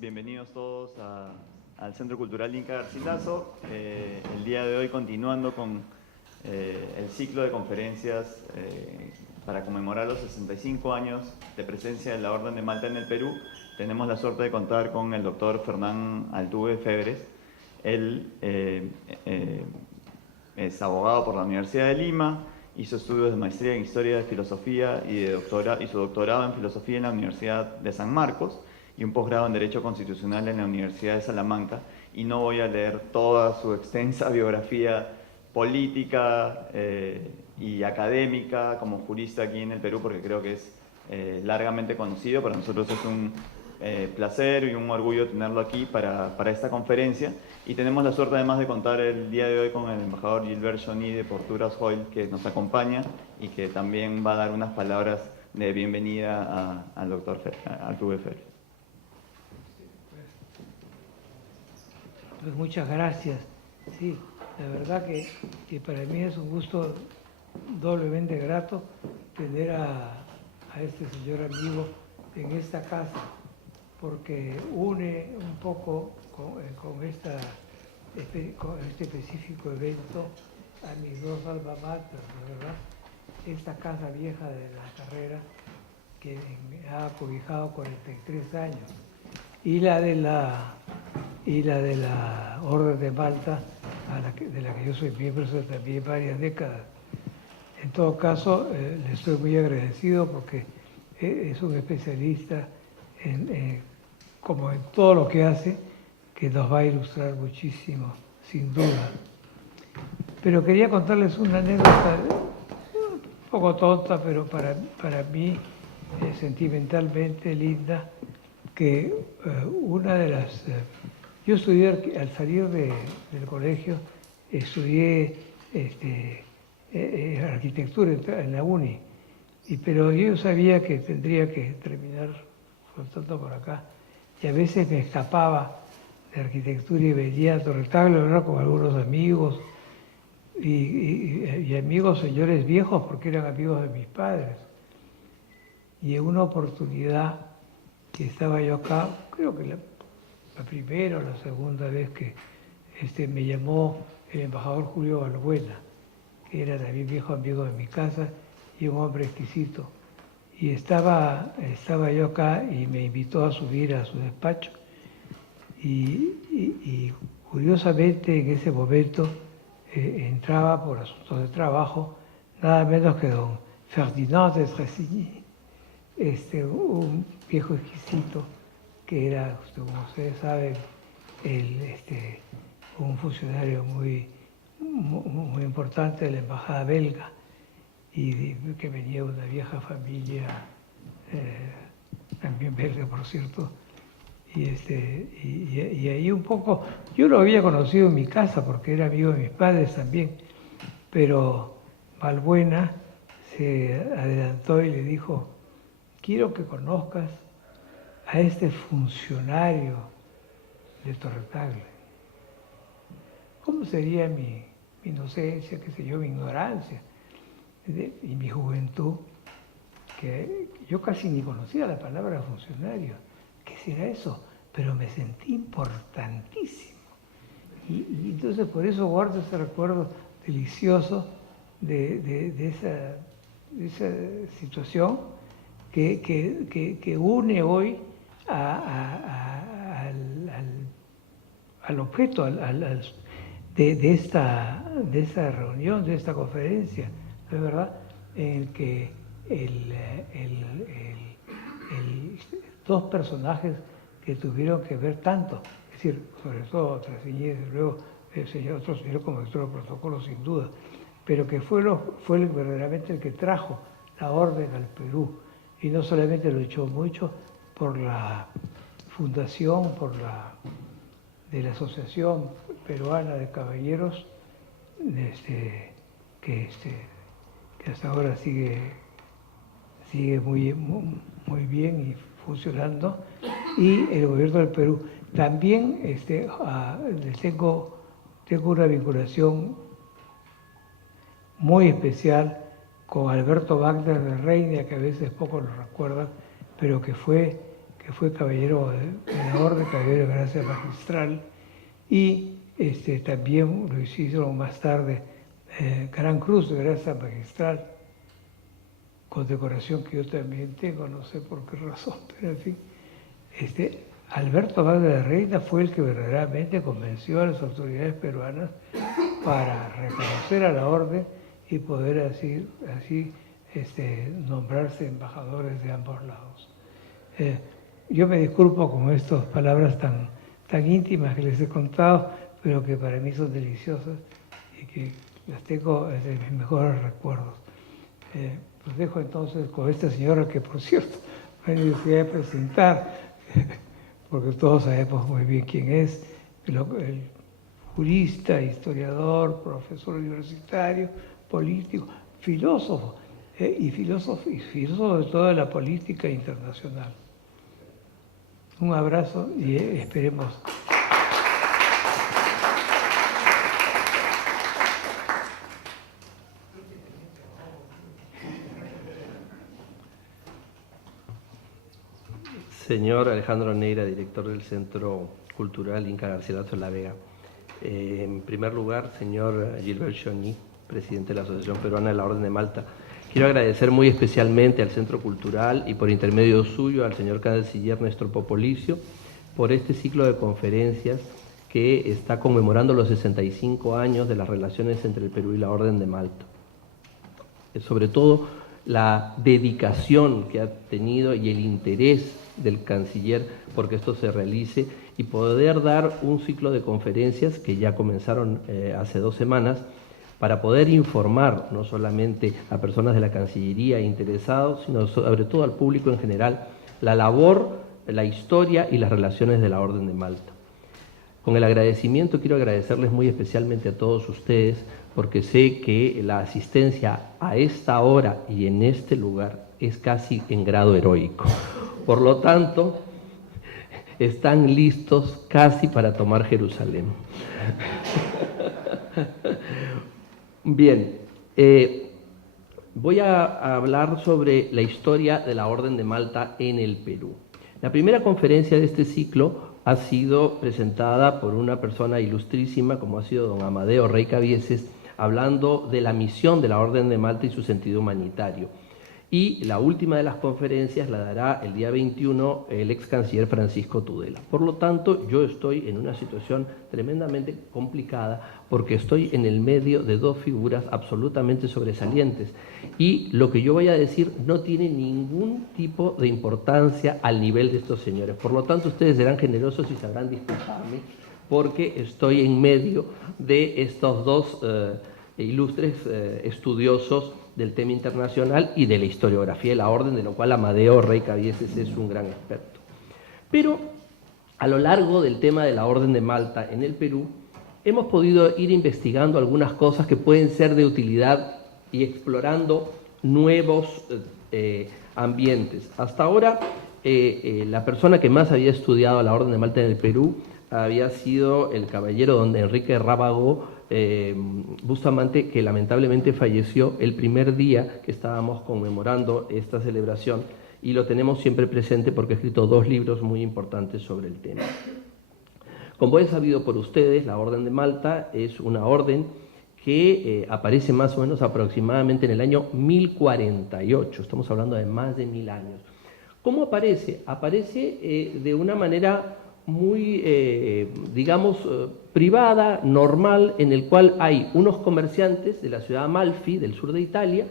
Bienvenidos todos al Centro Cultural Inca Garcilaso. El día de hoy continuando con el ciclo de conferencias para conmemorar los 65 años de presencia de la Orden de Malta en el Perú. Tenemos la suerte de contar con el doctor Fernán Altuve Febres. Él es abogado por la Universidad de Lima, hizo estudios de maestría en Historia de Filosofía y su doctorado en Filosofía en la Universidad de San Marcos y un posgrado en Derecho Constitucional en la Universidad de Salamanca, y no voy a leer toda su extensa biografía política y académica como jurista aquí en el Perú, porque creo que es largamente conocido. Para nosotros es un placer y un orgullo tenerlo aquí para esta conferencia, y tenemos la suerte además de contar el día de hoy con el embajador Gilbert Johnny de Porturas Hoyle, que nos acompaña y que también va a dar unas palabras de bienvenida al doctor Altuve Febres. Pues muchas gracias. Sí, la verdad que para mí es un gusto doblemente grato tener a este señor amigo en esta casa, porque une un poco con este específico evento a mis dos alma mater, ¿verdad? Esta casa vieja de la carrera que me ha cobijado 43 años, y la de la Orden de Malta, de la que yo soy miembro hace también varias décadas. En todo caso, le estoy muy agradecido porque es un especialista como en todo lo que hace, que nos va a ilustrar muchísimo, sin duda. Pero quería contarles una anécdota un poco tonta, pero para mí sentimentalmente linda, que una de las... yo estudié, al salir del colegio, estudié arquitectura en la UNI, pero yo sabía que tendría que terminar flotando por acá, y a veces me escapaba de arquitectura y venía a Torretabla, ¿verdad?, con algunos amigos, y amigos señores viejos, porque eran amigos de mis padres. Y en una oportunidad que estaba yo acá, creo que la primera o la segunda vez que me llamó el embajador Julio Balbuena, que era también viejo amigo de mi casa y un hombre exquisito. Y estaba yo acá y me invitó a subir a su despacho. Y curiosamente en ese momento entraba por asuntos de trabajo nada menos que don Ferdinand de Tressigny, un viejo exquisito que era, como ustedes saben, un funcionario muy importante de la embajada belga, y que venía de una vieja familia, también belga, por cierto. Y ahí un poco, yo lo había conocido en mi casa porque era amigo de mis padres también, pero Balbuena se adelantó y le dijo: quiero que conozcas a este funcionario de Torretabla. ¿Cómo sería mi inocencia, qué sé yo, mi ignorancia y mi juventud? Que yo casi ni conocía la palabra funcionario. ¿Qué será eso? Pero me sentí importantísimo. Y entonces por eso guardo ese recuerdo delicioso de esa situación que une hoy al objeto de esta reunión, de esta conferencia, ¿no es verdad?, en el que dos personajes que tuvieron que ver tanto, es decir, sobre todo Tressigny, desde luego, otro señor como director de protocolo sin duda, pero que fue verdaderamente el que trajo la orden al Perú, y no solamente lo echó mucho por la fundación, de la Asociación Peruana de Caballeros, que hasta ahora sigue muy bien y funcionando, y el gobierno del Perú. También tengo una vinculación muy especial con Alberto Wagner de Reina, que a veces pocos lo recuerdan, pero que fue que fue caballero de la Orden, caballero de Gracia Magistral, y también lo hicieron más tarde Gran Cruz de Gracia Magistral, condecoración que yo también tengo, no sé por qué razón, pero en fin. Alberto Abad de la Reina fue el que verdaderamente convenció a las autoridades peruanas para reconocer a la orden y poder así nombrarse embajadores de ambos lados. Yo me disculpo con estas palabras tan íntimas que les he contado, pero que para mí son deliciosas y que las tengo de mis mejores recuerdos. Los dejo entonces con esta señora que, por cierto, me necesidad de presentar, porque todos sabemos muy bien quién es, el jurista, historiador, profesor universitario, político, filósofo, y filósofo de toda la política internacional. Un abrazo y esperemos. Señor Alejandro Neira, director del Centro Cultural Inca Garcilaso de la Vega. En primer lugar, señor Gilbert Chauny, presidente de la Asociación Peruana de la Orden de Malta, quiero agradecer muy especialmente al Centro Cultural y por intermedio suyo al señor canciller Néstor Popolicio por este ciclo de conferencias que está conmemorando los 65 años de las relaciones entre el Perú y la Orden de Malta. Sobre todo la dedicación que ha tenido y el interés del canciller porque esto se realice y poder dar un ciclo de conferencias que ya comenzaron hace 2 semanas para poder informar no solamente a personas de la Cancillería interesados, sino sobre todo al público en general, la labor, la historia y las relaciones de la Orden de Malta. Con el agradecimiento quiero agradecerles muy especialmente a todos ustedes porque sé que la asistencia a esta hora y en este lugar es casi en grado heroico. Por lo tanto, están listos casi para tomar Jerusalén. Bien, voy a hablar sobre la historia de la Orden de Malta en el Perú. La primera conferencia de este ciclo ha sido presentada por una persona ilustrísima como ha sido don Amadeo Rey Cabieses, hablando de la misión de la Orden de Malta y su sentido humanitario. Y la última de las conferencias la dará el día 21 el ex canciller Francisco Tudela. Por lo tanto, yo estoy en una situación tremendamente complicada porque estoy en el medio de 2 figuras absolutamente sobresalientes. Y lo que yo voy a decir no tiene ningún tipo de importancia al nivel de estos señores. Por lo tanto, ustedes serán generosos y sabrán disculparme porque estoy en medio de estos 2 ilustres estudiosos del tema internacional y de la historiografía de la Orden, de lo cual Amadeo Rey Cabieses es un gran experto. Pero a lo largo del tema de la Orden de Malta en el Perú, hemos podido ir investigando algunas cosas que pueden ser de utilidad y explorando nuevos ambientes. Hasta ahora, la persona que más había estudiado la Orden de Malta en el Perú había sido el caballero don Enrique Rábago Bustamante, que lamentablemente falleció el primer día que estábamos conmemorando esta celebración y lo tenemos siempre presente porque ha escrito 2 libros muy importantes sobre el tema. Como es sabido por ustedes, la Orden de Malta es una orden que aparece más o menos aproximadamente en el año 1048, estamos hablando de más de 1000 años. ¿Cómo aparece? Aparece de una manera muy, digamos, privada, normal, en el cual hay unos comerciantes de la ciudad de Amalfi, del sur de Italia,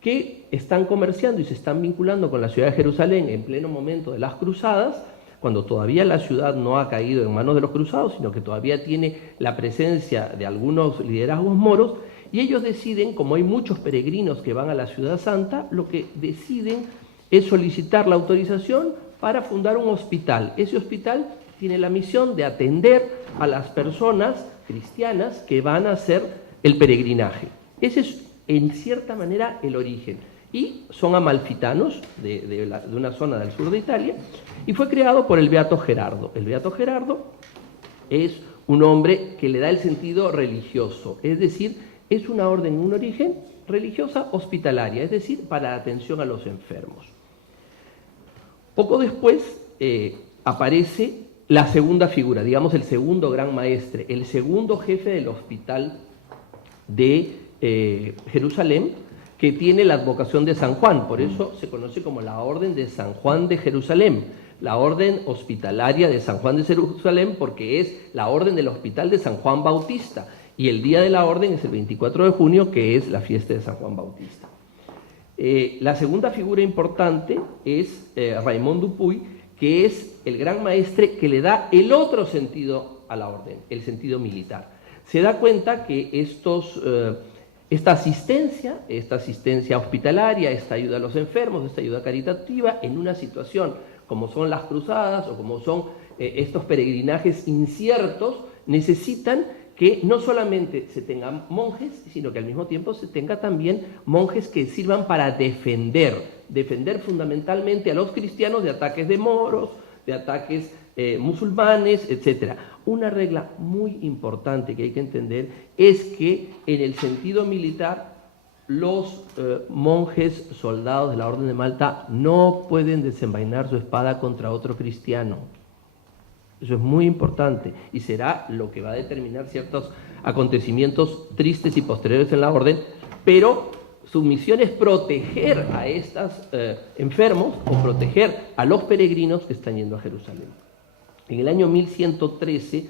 que están comerciando y se están vinculando con la ciudad de Jerusalén en pleno momento de las cruzadas, cuando todavía la ciudad no ha caído en manos de los cruzados, sino que todavía tiene la presencia de algunos liderazgos moros, y ellos deciden, como hay muchos peregrinos que van a la Ciudad Santa, lo que deciden es solicitar la autorización para fundar un hospital. Ese hospital tiene la misión de atender a las personas cristianas que van a hacer el peregrinaje. Ese es, en cierta manera, el origen. Y son amalfitanos de una zona del sur de Italia, y fue creado por el Beato Gerardo. El Beato Gerardo es un hombre que le da el sentido religioso, es decir, es una orden, un origen religiosa hospitalaria, es decir, para la atención a los enfermos. Poco después aparece la segunda figura, digamos el segundo gran maestre, el segundo jefe del hospital de Jerusalén, que tiene la advocación de San Juan, por eso se conoce como la Orden de San Juan de Jerusalén, la Orden Hospitalaria de San Juan de Jerusalén, porque es la orden del Hospital de San Juan Bautista, y el día de la orden es el 24 de junio, que es la fiesta de San Juan Bautista. La segunda figura importante es Raymond Dupuy, que es el gran maestre que le da el otro sentido a la orden, el sentido militar. Se da cuenta que esta asistencia hospitalaria, esta ayuda a los enfermos, esta ayuda caritativa, en una situación como son las cruzadas o como son estos peregrinajes inciertos, necesitan que no solamente se tengan monjes, sino que al mismo tiempo se tenga también monjes que sirvan para defender fundamentalmente a los cristianos de ataques de moros, de ataques musulmanes, etc. Una regla muy importante que hay que entender es que en el sentido militar los monjes soldados de la Orden de Malta no pueden desenvainar su espada contra otro cristiano. Eso es muy importante y será lo que va a determinar ciertos acontecimientos tristes y posteriores en la orden, pero su misión es proteger a estos enfermos o proteger a los peregrinos que están yendo a Jerusalén. En el año 1113,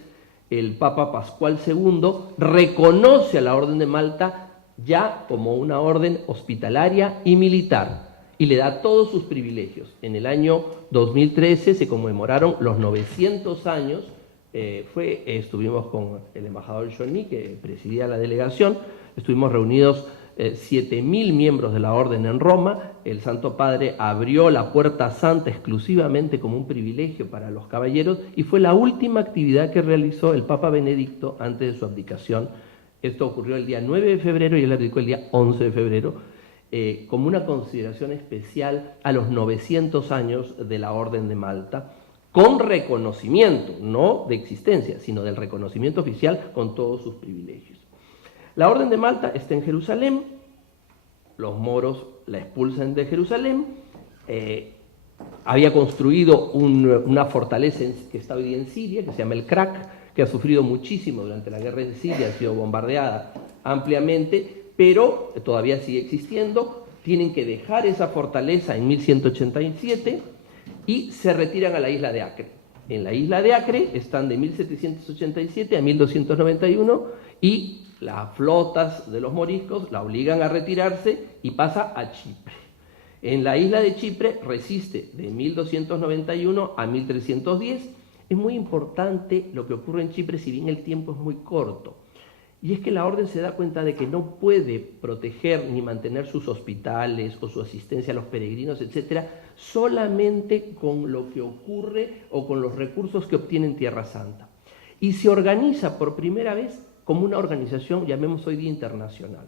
el Papa Pascual II reconoce a la Orden de Malta ya como una orden hospitalaria y militar, y le da todos sus privilegios. En el año 2013 se conmemoraron los 900 años, estuvimos con el embajador Johnny, que presidía la delegación, estuvimos reunidos 7.000 miembros de la orden en Roma, el Santo Padre abrió la Puerta Santa exclusivamente como un privilegio para los caballeros, y fue la última actividad que realizó el Papa Benedicto antes de su abdicación. Esto ocurrió el día 9 de febrero y él abdicó el día 11 de febrero, como una consideración especial a los 900 años de la Orden de Malta, con reconocimiento, no de existencia, sino del reconocimiento oficial con todos sus privilegios. La Orden de Malta está en Jerusalén, los moros la expulsan de Jerusalén, había construido una fortaleza que está hoy día en Siria, que se llama el Krak, que ha sufrido muchísimo durante la guerra de Siria, ha sido bombardeada ampliamente, pero todavía sigue existiendo. Tienen que dejar esa fortaleza en 1187 y se retiran a la isla de Acre. En la isla de Acre están de 1787 a 1291 y las flotas de los moriscos la obligan a retirarse y pasa a Chipre. En la isla de Chipre resiste de 1291 a 1310. Es muy importante lo que ocurre en Chipre, si bien el tiempo es muy corto. Y es que la orden se da cuenta de que no puede proteger ni mantener sus hospitales o su asistencia a los peregrinos, etcétera, solamente con lo que ocurre o con los recursos que obtiene en Tierra Santa. Y se organiza por primera vez como una organización, llamemos hoy día internacional.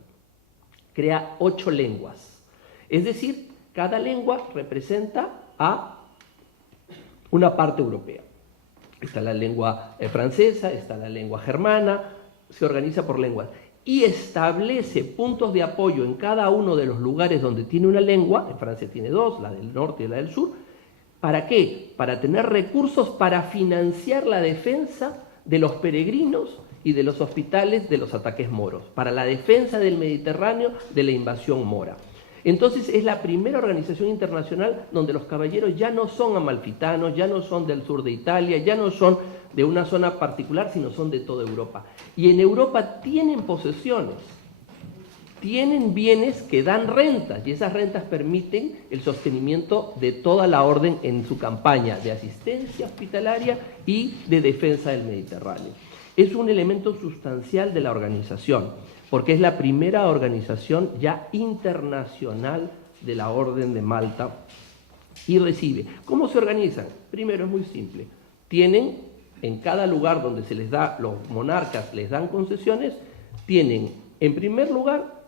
Crea 8 lenguas. Es decir, cada lengua representa a una parte europea. Está la lengua francesa, está la lengua germana, se organiza por lenguas y establece puntos de apoyo en cada uno de los lugares donde tiene una lengua. En Francia tiene 2, la del norte y la del sur. ¿Para qué? Para tener recursos para financiar la defensa de los peregrinos y de los hospitales de los ataques moros, para la defensa del Mediterráneo de la invasión mora. Entonces es la primera organización internacional donde los caballeros ya no son amalfitanos, ya no son del sur de Italia, ya no son de una zona particular, sino son de toda Europa. Y en Europa tienen posesiones, tienen bienes que dan rentas, y esas rentas permiten el sostenimiento de toda la orden en su campaña de asistencia hospitalaria y de defensa del Mediterráneo. Es un elemento sustancial de la organización, porque es la primera organización ya internacional de la Orden de Malta y recibe. ¿Cómo se organizan? Primero, es muy simple. Tienen en cada lugar donde se les da, los monarcas les dan concesiones, tienen en primer lugar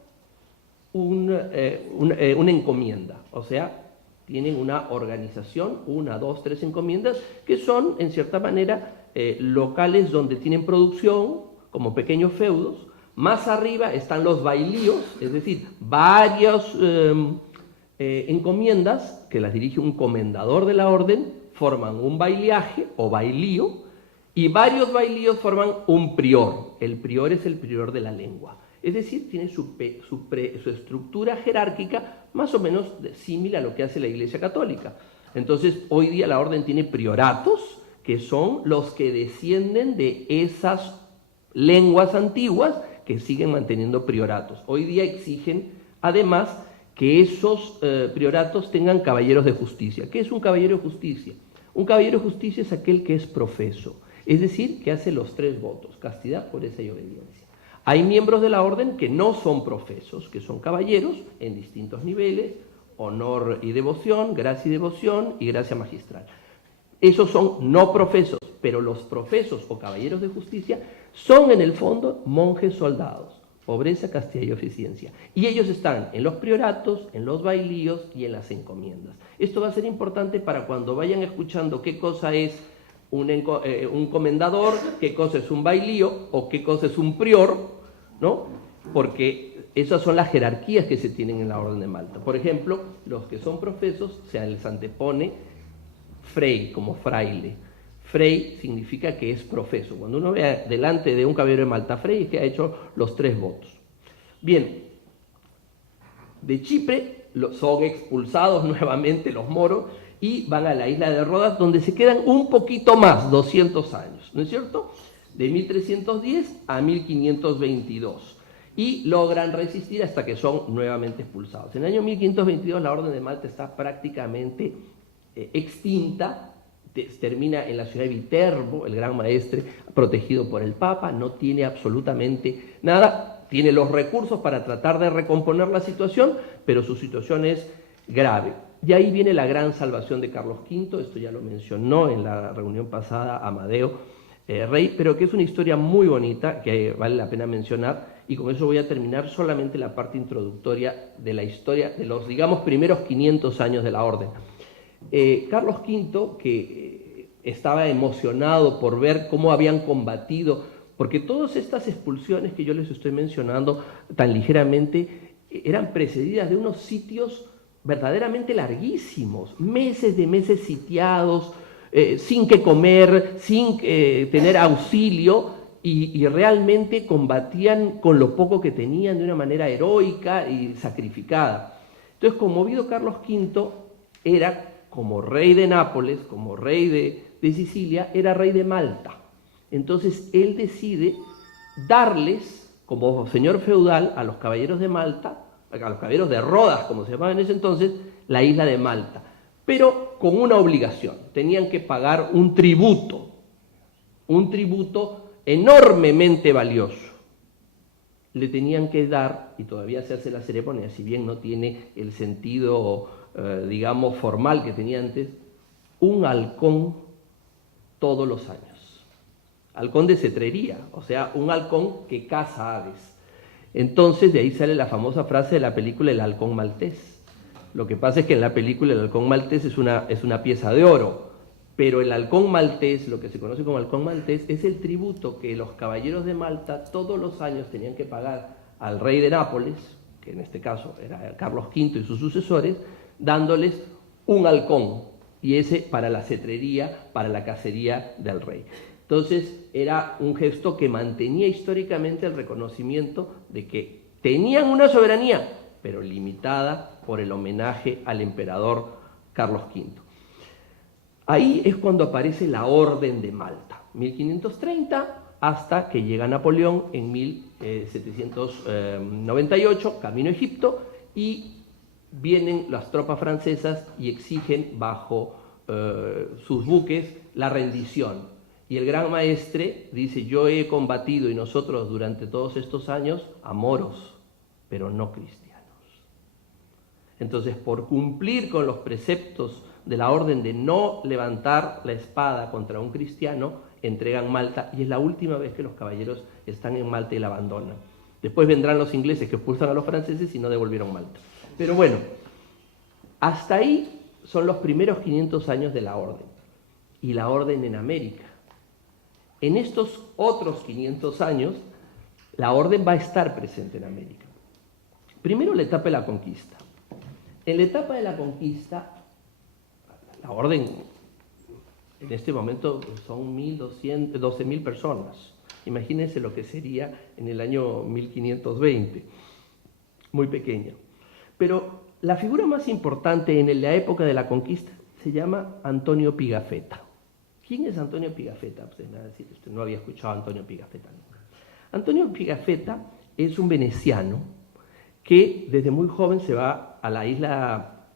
una encomienda, o sea, tienen una organización, 1, 2, 3 encomiendas, que son en cierta manera locales donde tienen producción, como pequeños feudos. Más arriba están los bailíos, es decir, varias encomiendas que las dirige un comendador de la orden, forman un bailiaje o bailío, y varios bailíos forman un prior. El prior es el prior de la lengua. Es decir, tiene su estructura jerárquica más o menos similar a lo que hace la Iglesia Católica. Entonces, hoy día la orden tiene prioratos, que son los que descienden de esas lenguas antiguas que siguen manteniendo prioratos. Hoy día exigen, además, que esos prioratos tengan caballeros de justicia. ¿Qué es un caballero de justicia? Un caballero de justicia es aquel que es profeso, es decir, que hace los 3 votos: castidad, pureza y obediencia. Hay miembros de la orden que no son profesos, que son caballeros en distintos niveles: honor y devoción, gracia y devoción y gracia magistral. Esos son no profesos, pero los profesos o caballeros de justicia son en el fondo monjes soldados: pobreza, castidad y eficiencia. Y ellos están en los prioratos, en los bailíos y en las encomiendas. Esto va a ser importante para cuando vayan escuchando qué cosa es un comendador, qué cosa es un bailío o qué cosa es un prior, ¿no? Porque esas son las jerarquías que se tienen en la Orden de Malta. Por ejemplo, los que son profesos, se les antepone frey, como fraile. Frey significa que es profeso. Cuando uno ve delante de un caballero de Malta frey, es que ha hecho los 3 votos. Bien, de Chipre son expulsados nuevamente los moros y van a la isla de Rodas, donde se quedan un poquito más, 200 años, ¿no es cierto? De 1310 a 1522. Y logran resistir hasta que son nuevamente expulsados. En el año 1522 la Orden de Malta está prácticamente extinta. Termina en la ciudad de Viterbo, el gran maestre, protegido por el Papa, no tiene absolutamente nada, tiene los recursos para tratar de recomponer la situación, pero su situación es grave. Y ahí viene la gran salvación de Carlos V, esto ya lo mencionó en la reunión pasada Amadeo Rey, pero que es una historia muy bonita que vale la pena mencionar, y con eso voy a terminar solamente la parte introductoria de la historia de los, digamos, primeros 500 años de la Orden. Carlos V, que estaba emocionado por ver cómo habían combatido, porque todas estas expulsiones que yo les estoy mencionando tan ligeramente eran precedidas de unos sitios verdaderamente larguísimos, meses de meses sitiados, sin que comer, sin tener auxilio, y realmente combatían con lo poco que tenían de una manera heroica y sacrificada. Entonces, conmovido, Carlos V era, como rey de Nápoles, como rey de Sicilia, era rey de Malta. Entonces él decide darles, como señor feudal, a los caballeros de Malta, a los caballeros de Rodas, como se llamaba en ese entonces, la isla de Malta, pero con una obligación: tenían que pagar un tributo enormemente valioso. Le tenían que dar, y todavía se hace la ceremonia, si bien no tiene el sentido digamos formal que tenía antes, un halcón todos los años. Halcón de cetrería, o sea, un halcón que caza aves. Entonces de ahí sale la famosa frase de la película El halcón maltés. Lo que pasa es que en la película el halcón maltés es una pieza de oro, pero el halcón maltés, lo que se conoce como halcón maltés, es el tributo que los caballeros de Malta todos los años tenían que pagar al rey de Nápoles, que en este caso era Carlos V y sus sucesores, dándoles un halcón, y ese para la cetrería, para la cacería del rey. Entonces era un gesto que mantenía históricamente el reconocimiento de que tenían una soberanía, pero limitada por el homenaje al emperador Carlos V. Ahí es cuando aparece la Orden de Malta, 1530, hasta que llega Napoleón en 1798, camino a Egipto, y vienen las tropas francesas y exigen bajo sus buques la rendición. Y el gran maestre dice: yo he combatido, y nosotros durante todos estos años, a moros, pero no cristianos. Entonces, por cumplir con los preceptos de la orden de no levantar la espada contra un cristiano, entregan Malta, y es la última vez que los caballeros están en Malta y la abandonan. Después vendrán los ingleses que expulsan a los franceses y no devolvieron Malta. Pero bueno, hasta ahí son los primeros 500 años de la orden, y la orden en América. En estos otros 500 años, la orden va a estar presente en América. Primero, la etapa de la conquista. En la etapa de la conquista, la orden En este momento son 12.000 personas. Imagínense lo que sería en el año 1520. Muy pequeña. Pero la figura más importante en la época de la conquista se llama Antonio Pigafetta. ¿Quién es Antonio Pigafetta? Usted me va a decir, usted no había escuchado a Antonio Pigafetta nunca. Antonio Pigafetta es un veneciano que desde muy joven se va a la isla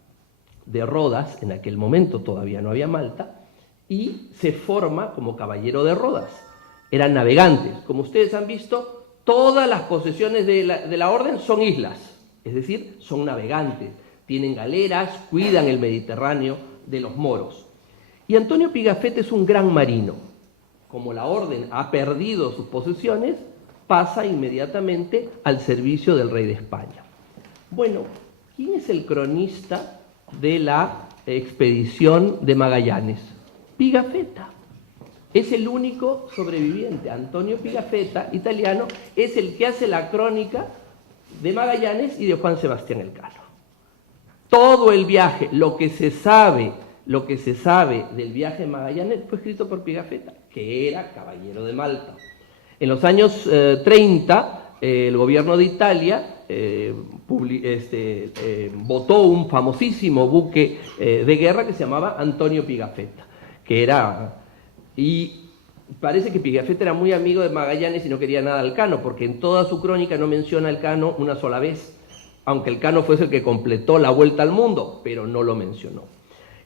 de Rodas, en aquel momento todavía no había Malta, y se forma como caballero de Rodas. Eran navegantes. Como ustedes han visto, todas las posesiones de la orden son islas, es decir, son navegantes, tienen galeras, cuidan el Mediterráneo de los moros. Y Antonio Pigafetta es un gran marino. Como la orden ha perdido sus posesiones, pasa inmediatamente al servicio del rey de España. Bueno, ¿quién es el cronista de la expedición de Magallanes? Pigafetta. Es el único sobreviviente. Antonio Pigafetta, italiano, es el que hace la crónica de Magallanes y de Juan Sebastián Elcano. Todo el viaje, lo que se sabe del viaje de Magallanes fue escrito por Pigafetta, que era caballero de Malta. En los años 30, el gobierno de Italia votó un famosísimo buque de guerra que se llamaba Antonio Pigafetta, y parece que Pigafetta era muy amigo de Magallanes y no quería nada al Elcano, porque en toda su crónica no menciona al Elcano una sola vez, aunque Elcano fuese el que completó la vuelta al mundo, pero no lo mencionó.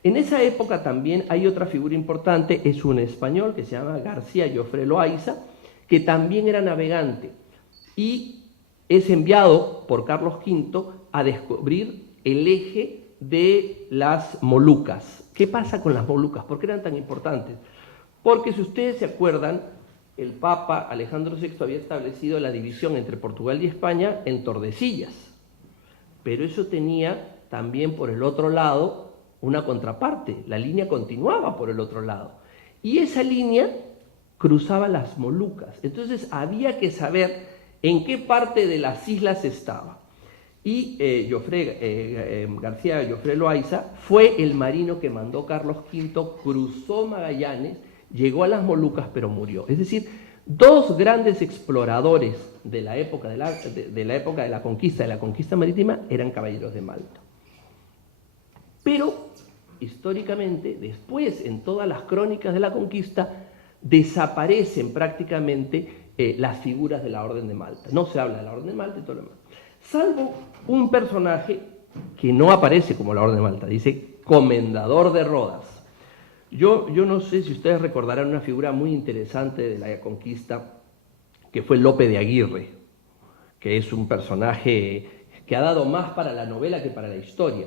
En esa época también hay otra figura importante, es un español que se llama García Jofré Loaiza, que también era navegante y es enviado por Carlos V a descubrir el eje de las Molucas. ¿Qué pasa con las Molucas? ¿Por qué eran tan importantes? Porque si ustedes se acuerdan, el Papa Alejandro VI había establecido la división entre Portugal y España en Tordesillas, pero eso tenía también por el otro lado una contraparte, la línea continuaba por el otro lado, y esa línea cruzaba las Molucas, entonces había que saber en qué parte de las islas estaba. Y García Jofré Loaiza fue el marino que mandó Carlos V, cruzó Magallanes, llegó a las Molucas, pero murió. Es decir, dos grandes exploradores de la época de la conquista marítima, eran caballeros de Malta. Pero, históricamente, después, en todas las crónicas de la conquista, desaparecen prácticamente las figuras de la Orden de Malta. No se habla de la Orden de Malta y todo lo demás. Salvo un personaje que no aparece como la Orden de Malta, dice Comendador de Rodas. Yo no sé si ustedes recordarán una figura muy interesante de la conquista, que fue Lope de Aguirre, que es un personaje que ha dado más para la novela que para la historia.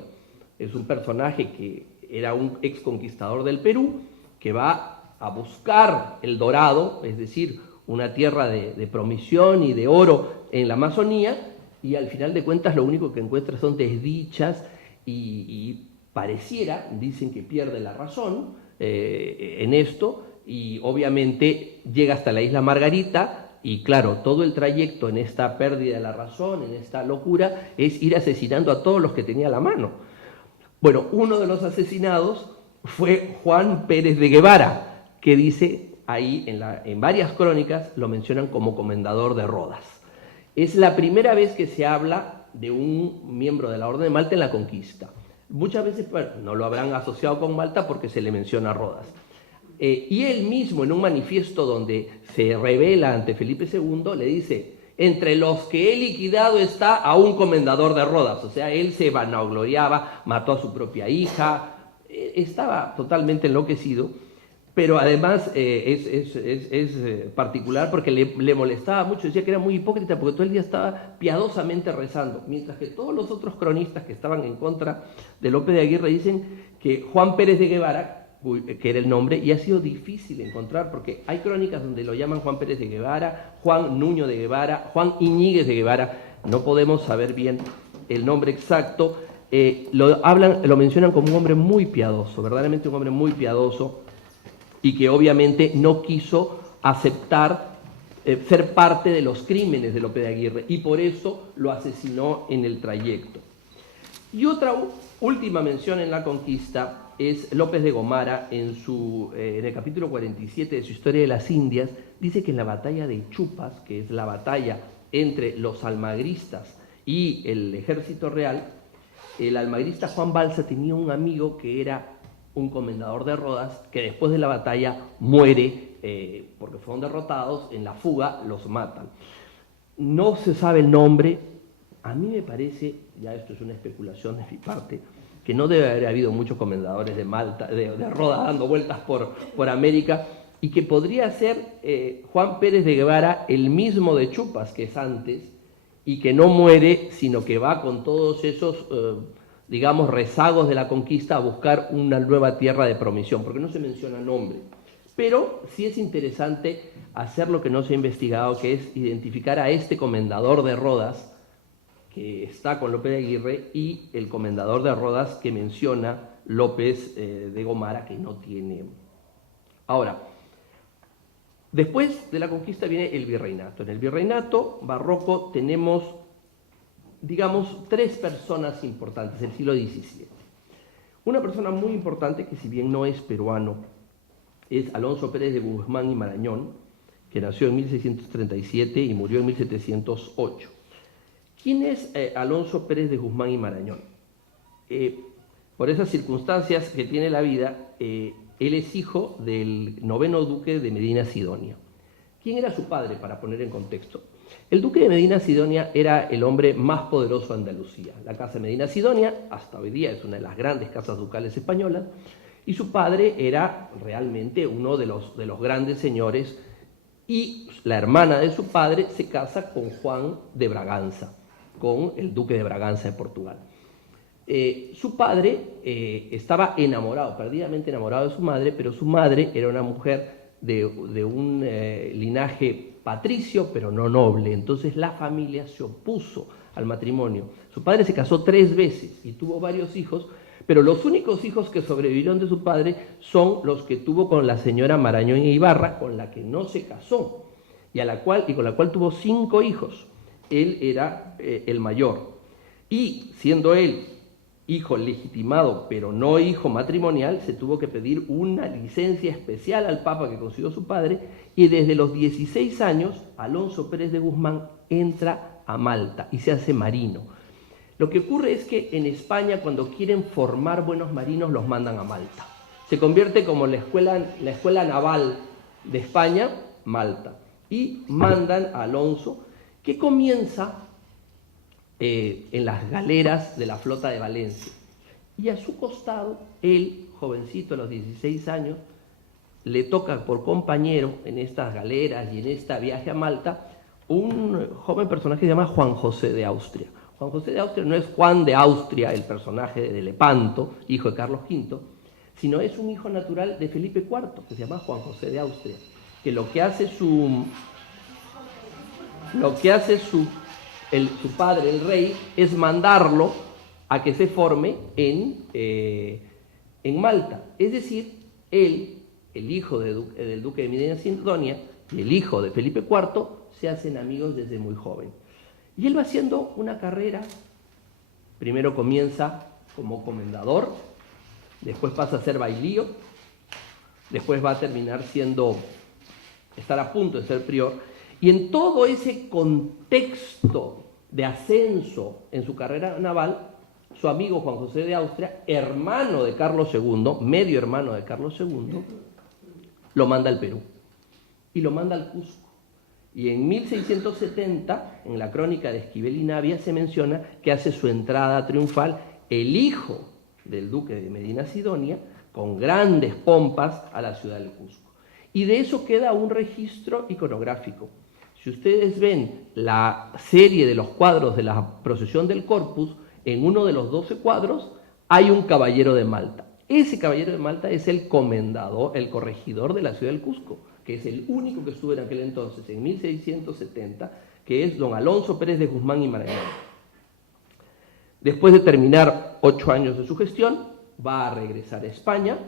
Es un personaje que era un ex conquistador del Perú, que va a buscar el dorado, es decir, una tierra de promisión y de oro en la Amazonía, y al final de cuentas lo único que encuentra son desdichas y pareciera, dicen que pierde la razón en esto, y obviamente llega hasta la isla Margarita, y claro, todo el trayecto en esta pérdida de la razón, en esta locura, es ir asesinando a todos los que tenía a la mano. Bueno, uno de los asesinados fue Juan Pérez de Guevara, que dice ahí en varias crónicas lo mencionan como comendador de Rodas. Es la primera vez que se habla de un miembro de la Orden de Malta en la conquista. Muchas veces no lo habrán asociado con Malta porque se le menciona a Rodas. Y él mismo, en un manifiesto donde se revela ante Felipe II, le dice: entre los que he liquidado está a un comendador de Rodas. O sea, él se vanagloriaba, mató a su propia hija, estaba totalmente enloquecido. Pero además es particular porque le molestaba mucho, decía que era muy hipócrita porque todo el día estaba piadosamente rezando, mientras que todos los otros cronistas que estaban en contra de Lope de Aguirre dicen que Juan Pérez de Guevara, que era el nombre, y ha sido difícil encontrar porque hay crónicas donde lo llaman Juan Pérez de Guevara, Juan Nuño de Guevara, Juan Iñiguez de Guevara, no podemos saber bien el nombre exacto, lo mencionan como un hombre muy piadoso, verdaderamente un hombre muy piadoso, y que obviamente no quiso aceptar ser parte de los crímenes de Lope de Aguirre, y por eso lo asesinó en el trayecto. Y otra última mención en la conquista es López de Gomara en el capítulo 47 de su Historia de las Indias, dice que en la batalla de Chupas, que es la batalla entre los almagristas y el ejército real, el almagrista Juan Balsa tenía un amigo que era un comendador de Rodas, que después de la batalla muere porque fueron derrotados, en la fuga los matan. No se sabe el nombre. A mí me parece, ya esto es una especulación de mi parte, que no debe haber habido muchos comendadores de Malta, de Rodas dando vueltas por América, y que podría ser Juan Pérez de Guevara, el mismo de Chupas, que es antes, y que no muere, sino que va con todos esos, digamos, rezagos de la conquista a buscar una nueva tierra de promisión, porque no se menciona nombre. Pero sí es interesante hacer lo que no se ha investigado, que es identificar a este comendador de Rodas, que está con López de Aguirre, y el comendador de Rodas que menciona López de Gomara, que no tiene. Ahora, después de la conquista viene el virreinato. En el virreinato barroco tenemos, digamos, tres personas importantes del siglo XVII. Una persona muy importante, que si bien no es peruano, es Alonso Pérez de Guzmán y Marañón, que nació en 1637 y murió en 1708. ¿Quién es Alonso Pérez de Guzmán y Marañón? Por esas circunstancias que tiene la vida, él es hijo del 9º duque de Medina Sidonia. ¿Quién era su padre, para poner en contexto? El duque de Medina Sidonia era el hombre más poderoso de Andalucía. La casa de Medina Sidonia, hasta hoy día, es una de las grandes casas ducales españolas, y su padre era realmente uno de los grandes señores, y la hermana de su padre se casa con Juan de Braganza, con el duque de Braganza de Portugal. Su padre estaba enamorado, perdidamente enamorado de su madre, pero su madre era una mujer de un linaje patricio, pero no noble. Entonces la familia se opuso al matrimonio. Su padre se casó 3 veces y tuvo varios hijos, pero los únicos hijos que sobrevivieron de su padre son los que tuvo con la señora Marañón e Ibarra, con la que no se casó, y con la cual tuvo 5 hijos. Él era el mayor. Y siendo él hijo legitimado, pero no hijo matrimonial, se tuvo que pedir una licencia especial al Papa que consiguió su padre, y desde los 16 años, Alonso Pérez de Guzmán entra a Malta y se hace marino. Lo que ocurre es que en España, cuando quieren formar buenos marinos, los mandan a Malta. Se convierte como la escuela naval de España, Malta. Y mandan a Alonso, que comienza en las galeras de la flota de Valencia. Y a su costado, él, jovencito a los 16 años, le toca por compañero en estas galeras y en este viaje a Malta un joven personaje que se llama Juan José de Austria. Juan José de Austria no es Juan de Austria, el personaje de Lepanto, hijo de Carlos V, sino es un hijo natural de Felipe IV, que se llama Juan José de Austria, que su padre, el rey, es mandarlo a que se forme en Malta. Es decir, él, el hijo del duque de Medina Sidonia y el hijo de Felipe IV, se hacen amigos desde muy joven. Y él va haciendo una carrera. Primero comienza como comendador, después pasa a ser bailío, después va a terminar estar a punto de ser prior. Y en todo ese contexto de ascenso en su carrera naval, su amigo Juan José de Austria, hermano de Carlos II, medio hermano de Carlos II, lo manda al Perú y lo manda al Cusco. Y en 1670, en la crónica de Esquivel y Navia, se menciona que hace su entrada triunfal el hijo del duque de Medina Sidonia, con grandes pompas, a la ciudad del Cusco. Y de eso queda un registro iconográfico. Si ustedes ven la serie de los cuadros de la procesión del Corpus, en uno de los 12 cuadros hay un caballero de Malta. Ese caballero de Malta es el comendador, el corregidor de la ciudad del Cusco, que es el único que estuvo en aquel entonces, en 1670, que es don Alonso Pérez de Guzmán y Marañón. Después de terminar 8 años de su gestión, va a regresar a España.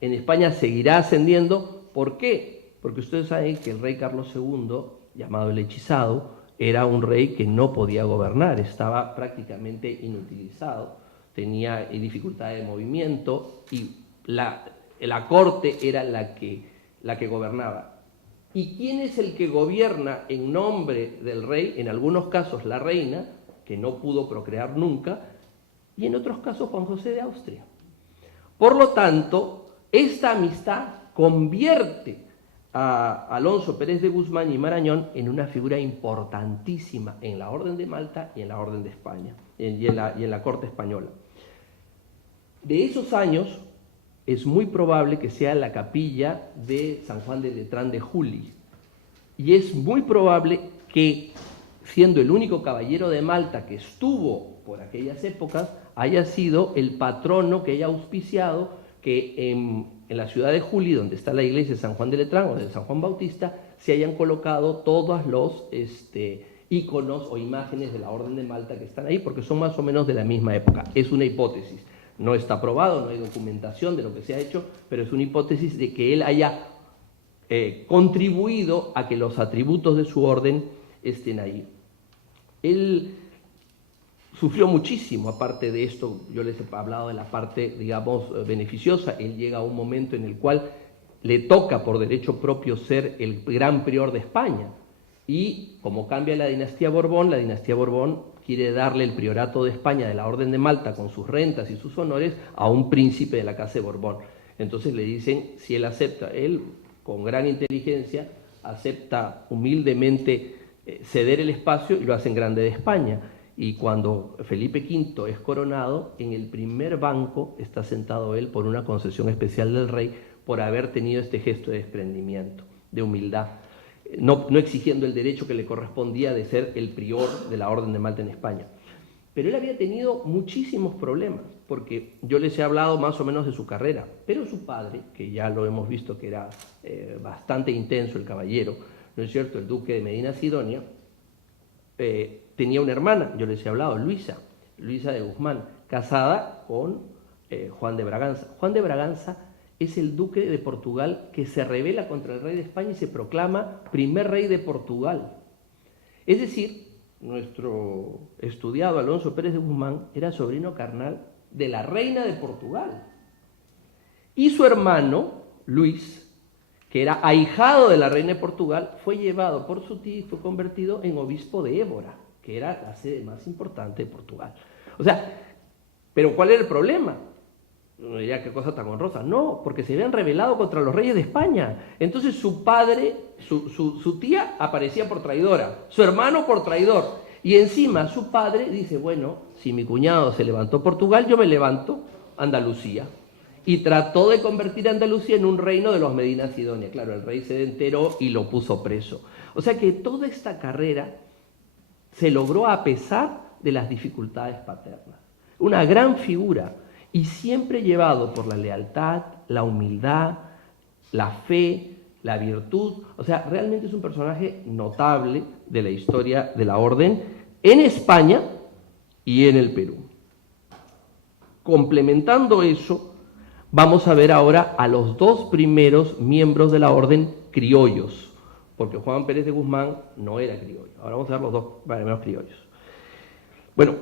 En España seguirá ascendiendo. ¿Por qué? Porque ustedes saben que el rey Carlos II, llamado el Hechizado, era un rey que no podía gobernar, estaba prácticamente inutilizado. tenía dificultad de movimiento y la corte era la que gobernaba. ¿Y quién es el que gobierna en nombre del rey? En algunos casos la reina, que no pudo procrear nunca, y en otros casos Juan José de Austria. Por lo tanto, esta amistad convierte a Alonso Pérez de Guzmán y Marañón en una figura importantísima en la Orden de Malta y en la Orden de España, y en la corte española. De esos años es muy probable que sea la capilla de San Juan de Letrán de Juli, y es muy probable que, siendo el único caballero de Malta que estuvo por aquellas épocas, haya sido el patrono que haya auspiciado que en la ciudad de Juli, donde está la iglesia de San Juan de Letrán o de San Juan Bautista, se hayan colocado todos los íconos o imágenes de la Orden de Malta que están ahí, porque son más o menos de la misma época. Es una hipótesis, no está probado, no hay documentación de lo que se ha hecho, pero es una hipótesis de que él haya contribuido a que los atributos de su orden estén ahí. Él sufrió muchísimo, aparte de esto, yo les he hablado de la parte, digamos, beneficiosa. Él llega a un momento en el cual le toca por derecho propio ser el gran prior de España, y como cambia la dinastía Borbón quiere darle el priorato de España de la Orden de Malta con sus rentas y sus honores a un príncipe de la casa de Borbón. Entonces le dicen, si él acepta, él con gran inteligencia acepta humildemente ceder el espacio y lo hacen grande de España. Y cuando Felipe V es coronado, en el primer banco está sentado él por una concesión especial del rey, por haber tenido este gesto de desprendimiento, de humildad, no exigiendo el derecho que le correspondía de ser el prior de la Orden de Malta en España. Pero él había tenido muchísimos problemas, porque yo les he hablado más o menos de su carrera, pero su padre, que ya lo hemos visto que era bastante intenso el caballero, ¿no es cierto?, el duque de Medina Sidonia, tenía una hermana, yo les he hablado, Luisa de Guzmán, casada con Juan de Braganza. Juan de Braganza es el duque de Portugal que se rebela contra el rey de España y se proclama primer rey de Portugal. Es decir, nuestro estudiado Alonso Pérez de Guzmán era sobrino carnal de la reina de Portugal. Y su hermano, Luis, que era ahijado de la reina de Portugal, fue llevado por su tío y fue convertido en obispo de Évora, que era la sede más importante de Portugal. O sea, ¿pero cuál era el problema? No diría qué cosa tan honrosa. No, porque se habían rebelado contra los reyes de España. Entonces su padre, su tía aparecía por traidora, su hermano por traidor. Y encima su padre dice, bueno, si mi cuñado se levantó Portugal, yo me levanto Andalucía. Y trató de convertir a Andalucía en un reino de los Medina Sidonia. Claro, el rey se enteró y lo puso preso. O sea que toda esta carrera se logró a pesar de las dificultades paternas. Una gran figura, y siempre llevado por la lealtad, la humildad, la fe, la virtud. O sea, realmente es un personaje notable de la historia de la orden en España y en el Perú. Complementando eso, vamos a ver ahora a los dos primeros miembros de la orden criollos, porque Juan Pérez de Guzmán no era criollo. Ahora vamos a ver los dos primeros criollos. Bueno,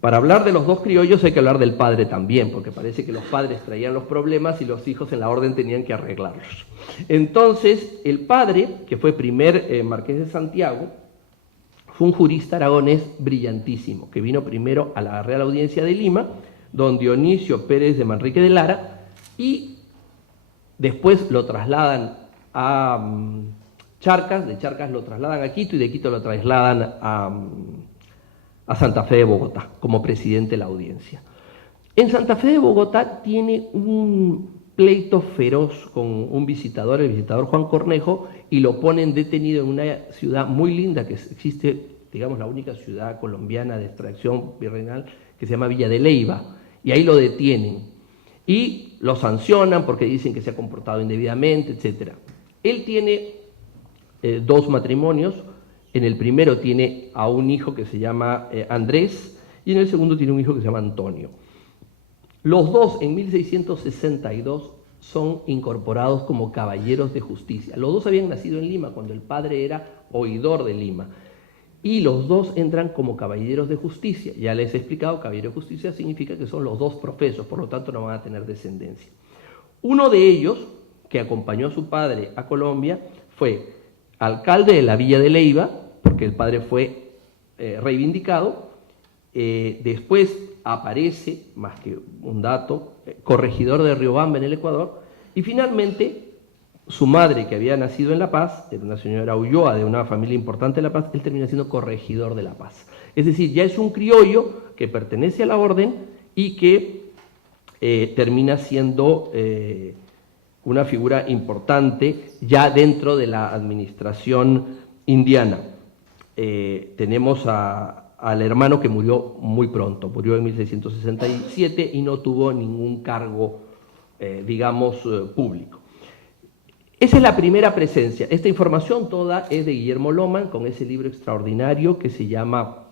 para hablar de los dos criollos hay que hablar del padre también, porque parece que los padres traían los problemas y los hijos en la orden tenían que arreglarlos. Entonces, el padre, que fue primer marqués de Santiago, fue un jurista aragonés brillantísimo, que vino primero a la Real Audiencia de Lima, don Dionisio Pérez de Manrique de Lara, y después lo trasladan a Charcas, de Charcas lo trasladan a Quito y de Quito lo trasladan a Santa Fe de Bogotá como presidente de la audiencia. En Santa Fe de Bogotá tiene un pleito feroz con un visitador, el visitador Juan Cornejo, y lo ponen detenido en una ciudad muy linda que existe, digamos, la única ciudad colombiana de extracción virreinal, que se llama Villa de Leyva, y ahí lo detienen y lo sancionan porque dicen que se ha comportado indebidamente, etc. Él tiene dos matrimonios. En el primero tiene a un hijo que se llama Andrés, y en el segundo tiene un hijo que se llama Antonio. Los dos en 1662 son incorporados como caballeros de justicia. Los dos habían nacido en Lima cuando el padre era oidor de Lima. y los dos entran como caballeros de justicia. Ya les he explicado, caballero de justicia significa que son los dos profesos, por lo tanto no van a tener descendencia. Uno de ellos, que acompañó a su padre a Colombia, fue alcalde de la Villa de Leyva, porque el padre fue reivindicado. Después aparece, más que un dato, corregidor de Riobamba en el Ecuador, y finalmente su madre, que había nacido en La Paz, era una señora Ulloa de una familia importante de La Paz, él termina siendo corregidor de La Paz. Es decir, ya es un criollo que pertenece a la orden y que termina siendo una figura importante ya dentro de la administración indiana. Tenemos al hermano que murió muy pronto, murió en 1667 y no tuvo ningún cargo, digamos, público. Esa es la primera presencia. Esta información toda es de Guillermo Lohmann, con ese libro extraordinario que se llama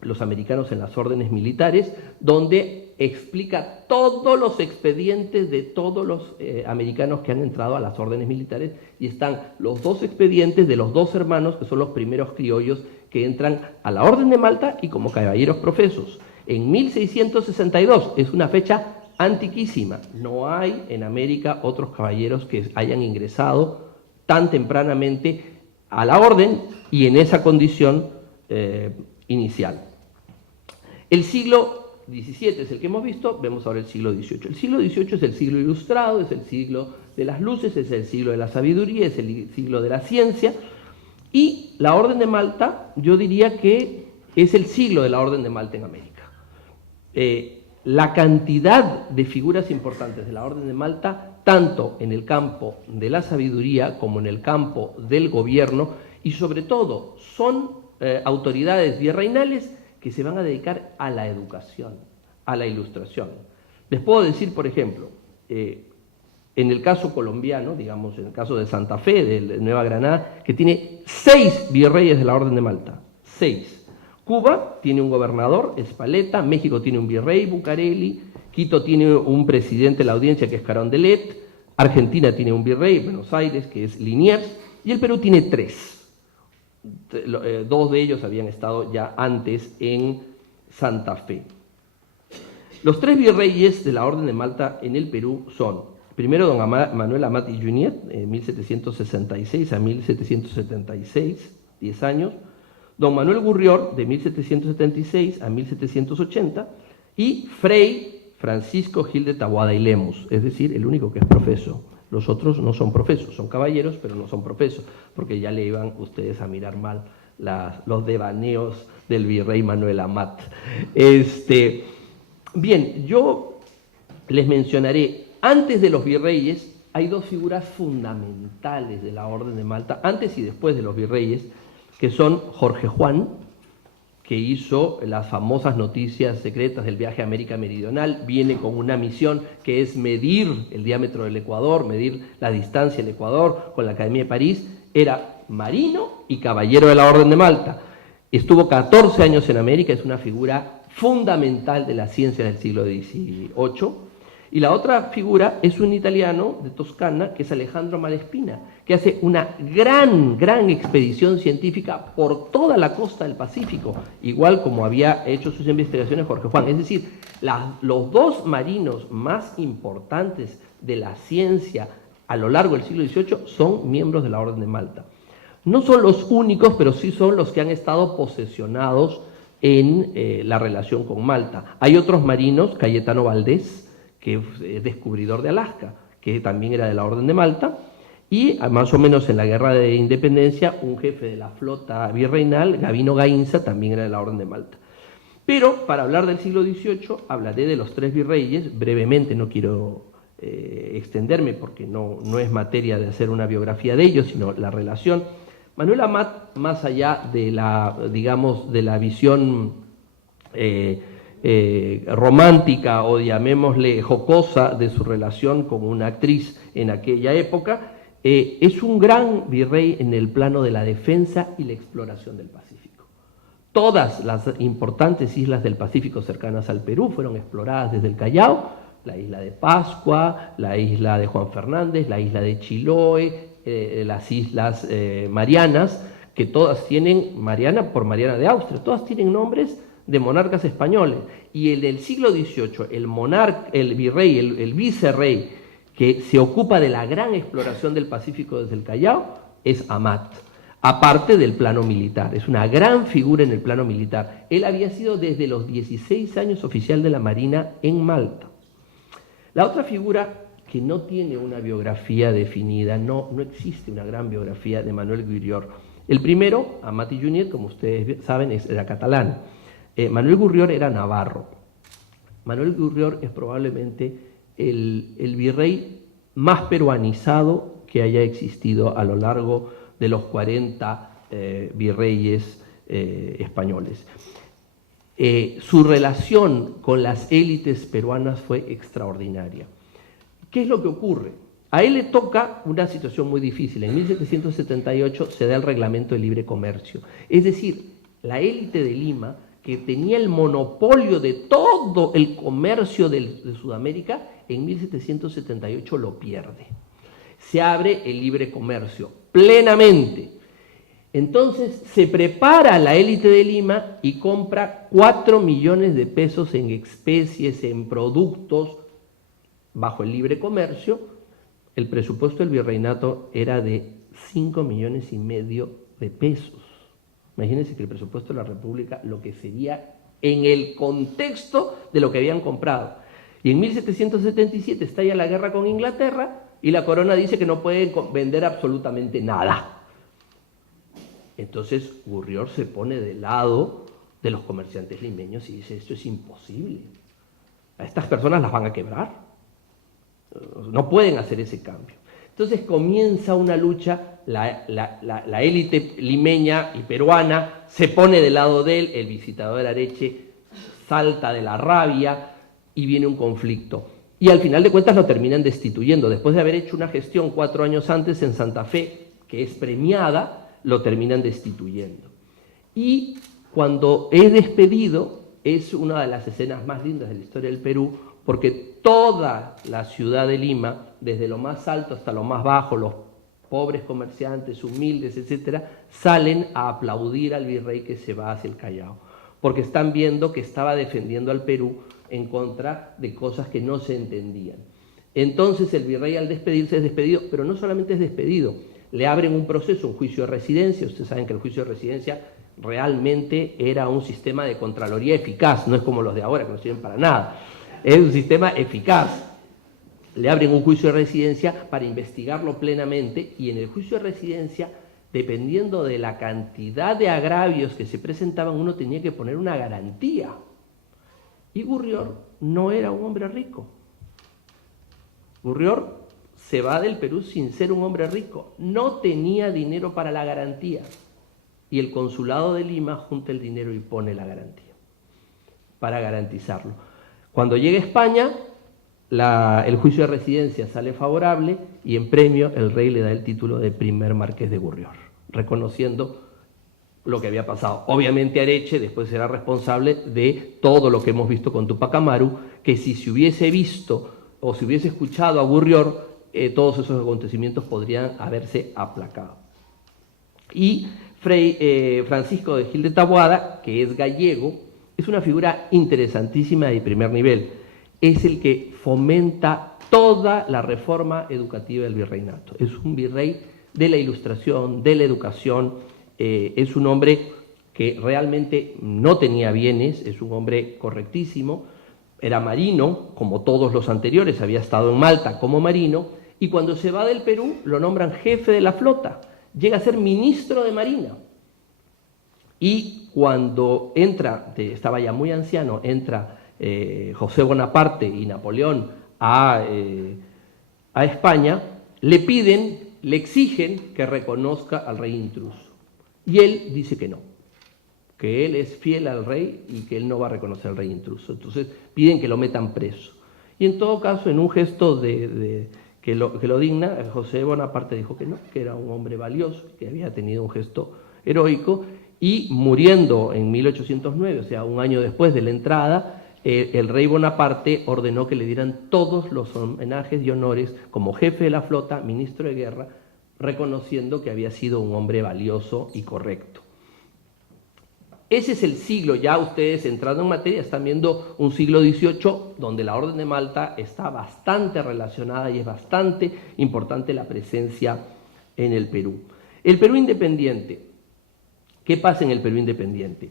Los americanos en las órdenes militares, donde explica todos los expedientes de todos los americanos que han entrado a las órdenes militares, y están los dos expedientes de los dos hermanos, que son los primeros criollos que entran a la Orden de Malta y como caballeros profesos. En 1662, es una fecha antiquísima. No hay en América otros caballeros que hayan ingresado tan tempranamente a la orden y en esa condición inicial. El siglo XVII es el que hemos visto, vemos ahora el siglo XVIII. El siglo XVIII es el siglo ilustrado, es el siglo de las luces, es el siglo de la sabiduría, es el siglo de la ciencia, y la Orden de Malta, yo diría que es el siglo de la Orden de Malta en América. La cantidad de figuras importantes de la Orden de Malta, tanto en el campo de la sabiduría como en el campo del gobierno, y sobre todo son autoridades virreinales que se van a dedicar a la educación, a la ilustración. Les puedo decir, por ejemplo, en el caso colombiano, digamos, en el caso de Santa Fe, de Nueva Granada, que tiene 6 virreyes de la Orden de Malta, 6. Cuba tiene un gobernador, Espaleta, México tiene un virrey, Bucareli, Quito tiene un presidente de la audiencia que es Carondelet, Argentina tiene un virrey, Buenos Aires, que es Liniers, y el Perú tiene 3. 2 de ellos habían estado ya antes en Santa Fe. Los 3 virreyes de la Orden de Malta en el Perú son, primero don Manuel Amat y Junyent, 1766 a 1776, 10 años, don Manuel Gurrior, de 1776 a 1780, y Frei Francisco Gil de Taboada y Lemus, es decir, el único que es profeso. Los otros no son profesos, son caballeros, pero no son profesos, porque ya le iban ustedes a mirar mal los devaneos del virrey Manuel Amat. Bien, yo les mencionaré, antes de los virreyes, hay 2 figuras fundamentales de la Orden de Malta, antes y después de los virreyes, que son Jorge Juan, que hizo las famosas noticias secretas del viaje a América Meridional, viene con una misión que es medir el diámetro del Ecuador, medir la distancia del Ecuador con la Academia de París, era marino y caballero de la Orden de Malta. Estuvo 14 años en América, es una figura fundamental de la ciencia del siglo XVIII. Y la otra figura es un italiano de Toscana, que es Alejandro Malespina, que hace una gran expedición científica por toda la costa del Pacífico, igual como había hecho sus investigaciones Jorge Juan. Es decir, los 2 marinos más importantes de la ciencia a lo largo del siglo XVIII son miembros de la Orden de Malta. No son los únicos, pero sí son los que han estado posesionados en la relación con Malta. Hay otros marinos, Cayetano Valdés, que es descubridor de Alaska, que también era de la Orden de Malta, y más o menos en la Guerra de Independencia, un jefe de la flota virreinal, Gavino Gainza, también era de la Orden de Malta. Pero para hablar del siglo XVIII, hablaré de los 3 virreyes, brevemente, no quiero extenderme porque no es materia de hacer una biografía de ellos, sino la relación. Manuel Amat, más allá de la, digamos, de la visión romántica o llamémosle jocosa de su relación con una actriz en aquella época, es un gran virrey en el plano de la defensa y la exploración del Pacífico. Todas las importantes islas del Pacífico cercanas al Perú fueron exploradas desde el Callao, la isla de Pascua, la isla de Juan Fernández, la isla de Chiloé, las islas Marianas, que todas tienen Mariana por Mariana de Austria, todas tienen nombres de monarcas españoles. Y en el siglo XVIII, el virrey, el vicerrey, que se ocupa de la gran exploración del Pacífico desde el Callao, es Amat, aparte del plano militar. Es una gran figura en el plano militar. Él había sido desde los 16 años oficial de la Marina en Malta. La otra figura que no tiene una biografía definida, no existe una gran biografía de Manuel Gurrior. El primero, Amat i Junyent, como ustedes saben, era catalán. Manuel Gurrior era navarro. Manuel Gurrior es probablemente el virrey más peruanizado que haya existido a lo largo de los 40 virreyes españoles. Su relación con las élites peruanas fue extraordinaria. ¿Qué es lo que ocurre? A él le toca una situación muy difícil. En 1778 se da el Reglamento de Libre Comercio. Es decir, la élite de Lima, que tenía el monopolio de todo el comercio de Sudamérica, en 1778 lo pierde. Se abre el libre comercio plenamente. Entonces se prepara la élite de Lima y compra 4 millones de pesos en especies, en productos, bajo el libre comercio. El presupuesto del virreinato era de 5,5 millones de pesos. Imagínense que el presupuesto de la República, lo que sería en el contexto de lo que habían comprado. Y en 1777 estalla la guerra con Inglaterra y la corona dice que no pueden vender absolutamente nada. Entonces Gurrior se pone del lado de los comerciantes limeños y dice: esto es imposible. A estas personas las van a quebrar. No pueden hacer ese cambio. Entonces comienza una lucha, la élite limeña y peruana se pone del lado de él, el visitador Areche salta de la rabia y viene un conflicto. Y al final de cuentas lo terminan destituyendo. Después de haber hecho una gestión 4 años antes en Santa Fe, que es premiada, lo terminan destituyendo. Y cuando es despedido, es una de las escenas más lindas de la historia del Perú, porque toda la ciudad de Lima, desde lo más alto hasta lo más bajo, los pobres comerciantes, humildes, etcétera, salen a aplaudir al virrey que se va hacia el Callao, porque están viendo que estaba defendiendo al Perú en contra de cosas que no se entendían. Entonces el virrey, al despedirse, es despedido, pero no solamente es despedido, le abren un proceso, un juicio de residencia. Ustedes saben que el juicio de residencia realmente era un sistema de contraloría eficaz, no es como los de ahora que no sirven para nada. Es un sistema eficaz. Le abren un juicio de residencia para investigarlo plenamente, y en el juicio de residencia, dependiendo de la cantidad de agravios que se presentaban, uno tenía que poner una garantía. Y Gurrior no era un hombre rico. Gurrior se va del Perú sin ser un hombre rico. No tenía dinero para la garantía. Y el consulado de Lima junta el dinero y pone la garantía para garantizarlo. Cuando llega a España, el juicio de residencia sale favorable y en premio el rey le da el título de primer marqués de Gurrior, reconociendo lo que había pasado. Obviamente Areche después será responsable de todo lo que hemos visto con Tupac Amaru, que si se hubiese visto o si hubiese escuchado a Gurrior, todos esos acontecimientos podrían haberse aplacado. Y Francisco de Gil de Taboada, que es gallego, es una figura interesantísima de primer nivel. Es el que fomenta toda la reforma educativa del virreinato. Es un virrey de la ilustración, de la educación. Es un hombre que realmente no tenía bienes, es un hombre correctísimo. Era marino, como todos los anteriores, había estado en Malta como marino, y cuando se va del Perú lo nombran jefe de la flota, llega a ser ministro de Marina. Y cuando entra, estaba ya muy anciano, entra José Bonaparte y Napoleón a España, le exigen que reconozca al rey intruso. Y él dice que no, que él es fiel al rey y que él no va a reconocer al rey intruso. Entonces piden que lo metan preso. Y en todo caso, en un gesto que lo digna, José Bonaparte dijo que no, que era un hombre valioso, que había tenido un gesto heroico, y muriendo en 1809, o sea, un año después de la entrada, el rey Bonaparte ordenó que le dieran todos los homenajes y honores como jefe de la flota, ministro de guerra, reconociendo que había sido un hombre valioso y correcto. Ese es el siglo, ya ustedes entrando en materia están viendo un siglo XVIII donde la Orden de Malta está bastante relacionada y es bastante importante la presencia en el Perú. El Perú independiente, ¿qué pasa en el Perú independiente?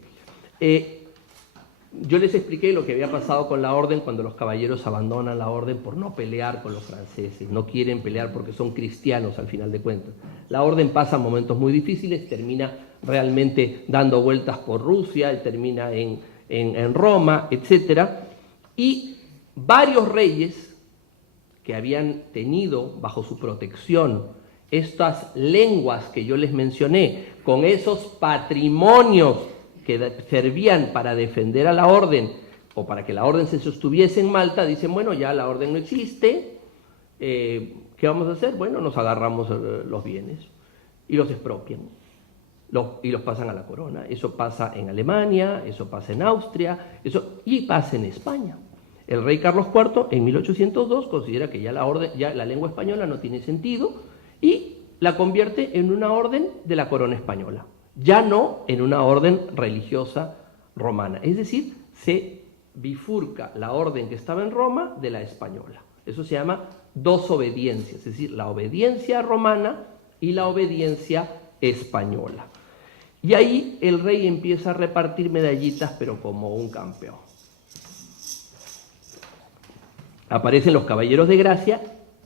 Yo les expliqué lo que había pasado con la orden cuando los caballeros abandonan la orden por no pelear con los franceses, no quieren pelear porque son cristianos al final de cuentas. La orden pasa momentos muy difíciles, termina realmente dando vueltas por Rusia, termina en Roma, etc. Y varios reyes que habían tenido bajo su protección estas lenguas que yo les mencioné, con esos patrimonios que servían para defender a la orden o para que la orden se sostuviese en Malta, dicen, bueno, ya la orden no existe, ¿qué vamos a hacer? Bueno, nos agarramos los bienes y los expropian y los pasan a la corona. Eso pasa en Alemania, eso pasa en Austria, y pasa en España. El rey Carlos IV en 1802 considera que ya la lengua española no tiene sentido y la convierte en una orden de la corona española, ya no en una orden religiosa romana. Es decir, se bifurca la orden que estaba en Roma de la española. Eso se llama dos obediencias, es decir, la obediencia romana y la obediencia española. Y ahí el rey empieza a repartir medallitas, pero como un campeón. Aparecen los caballeros de gracia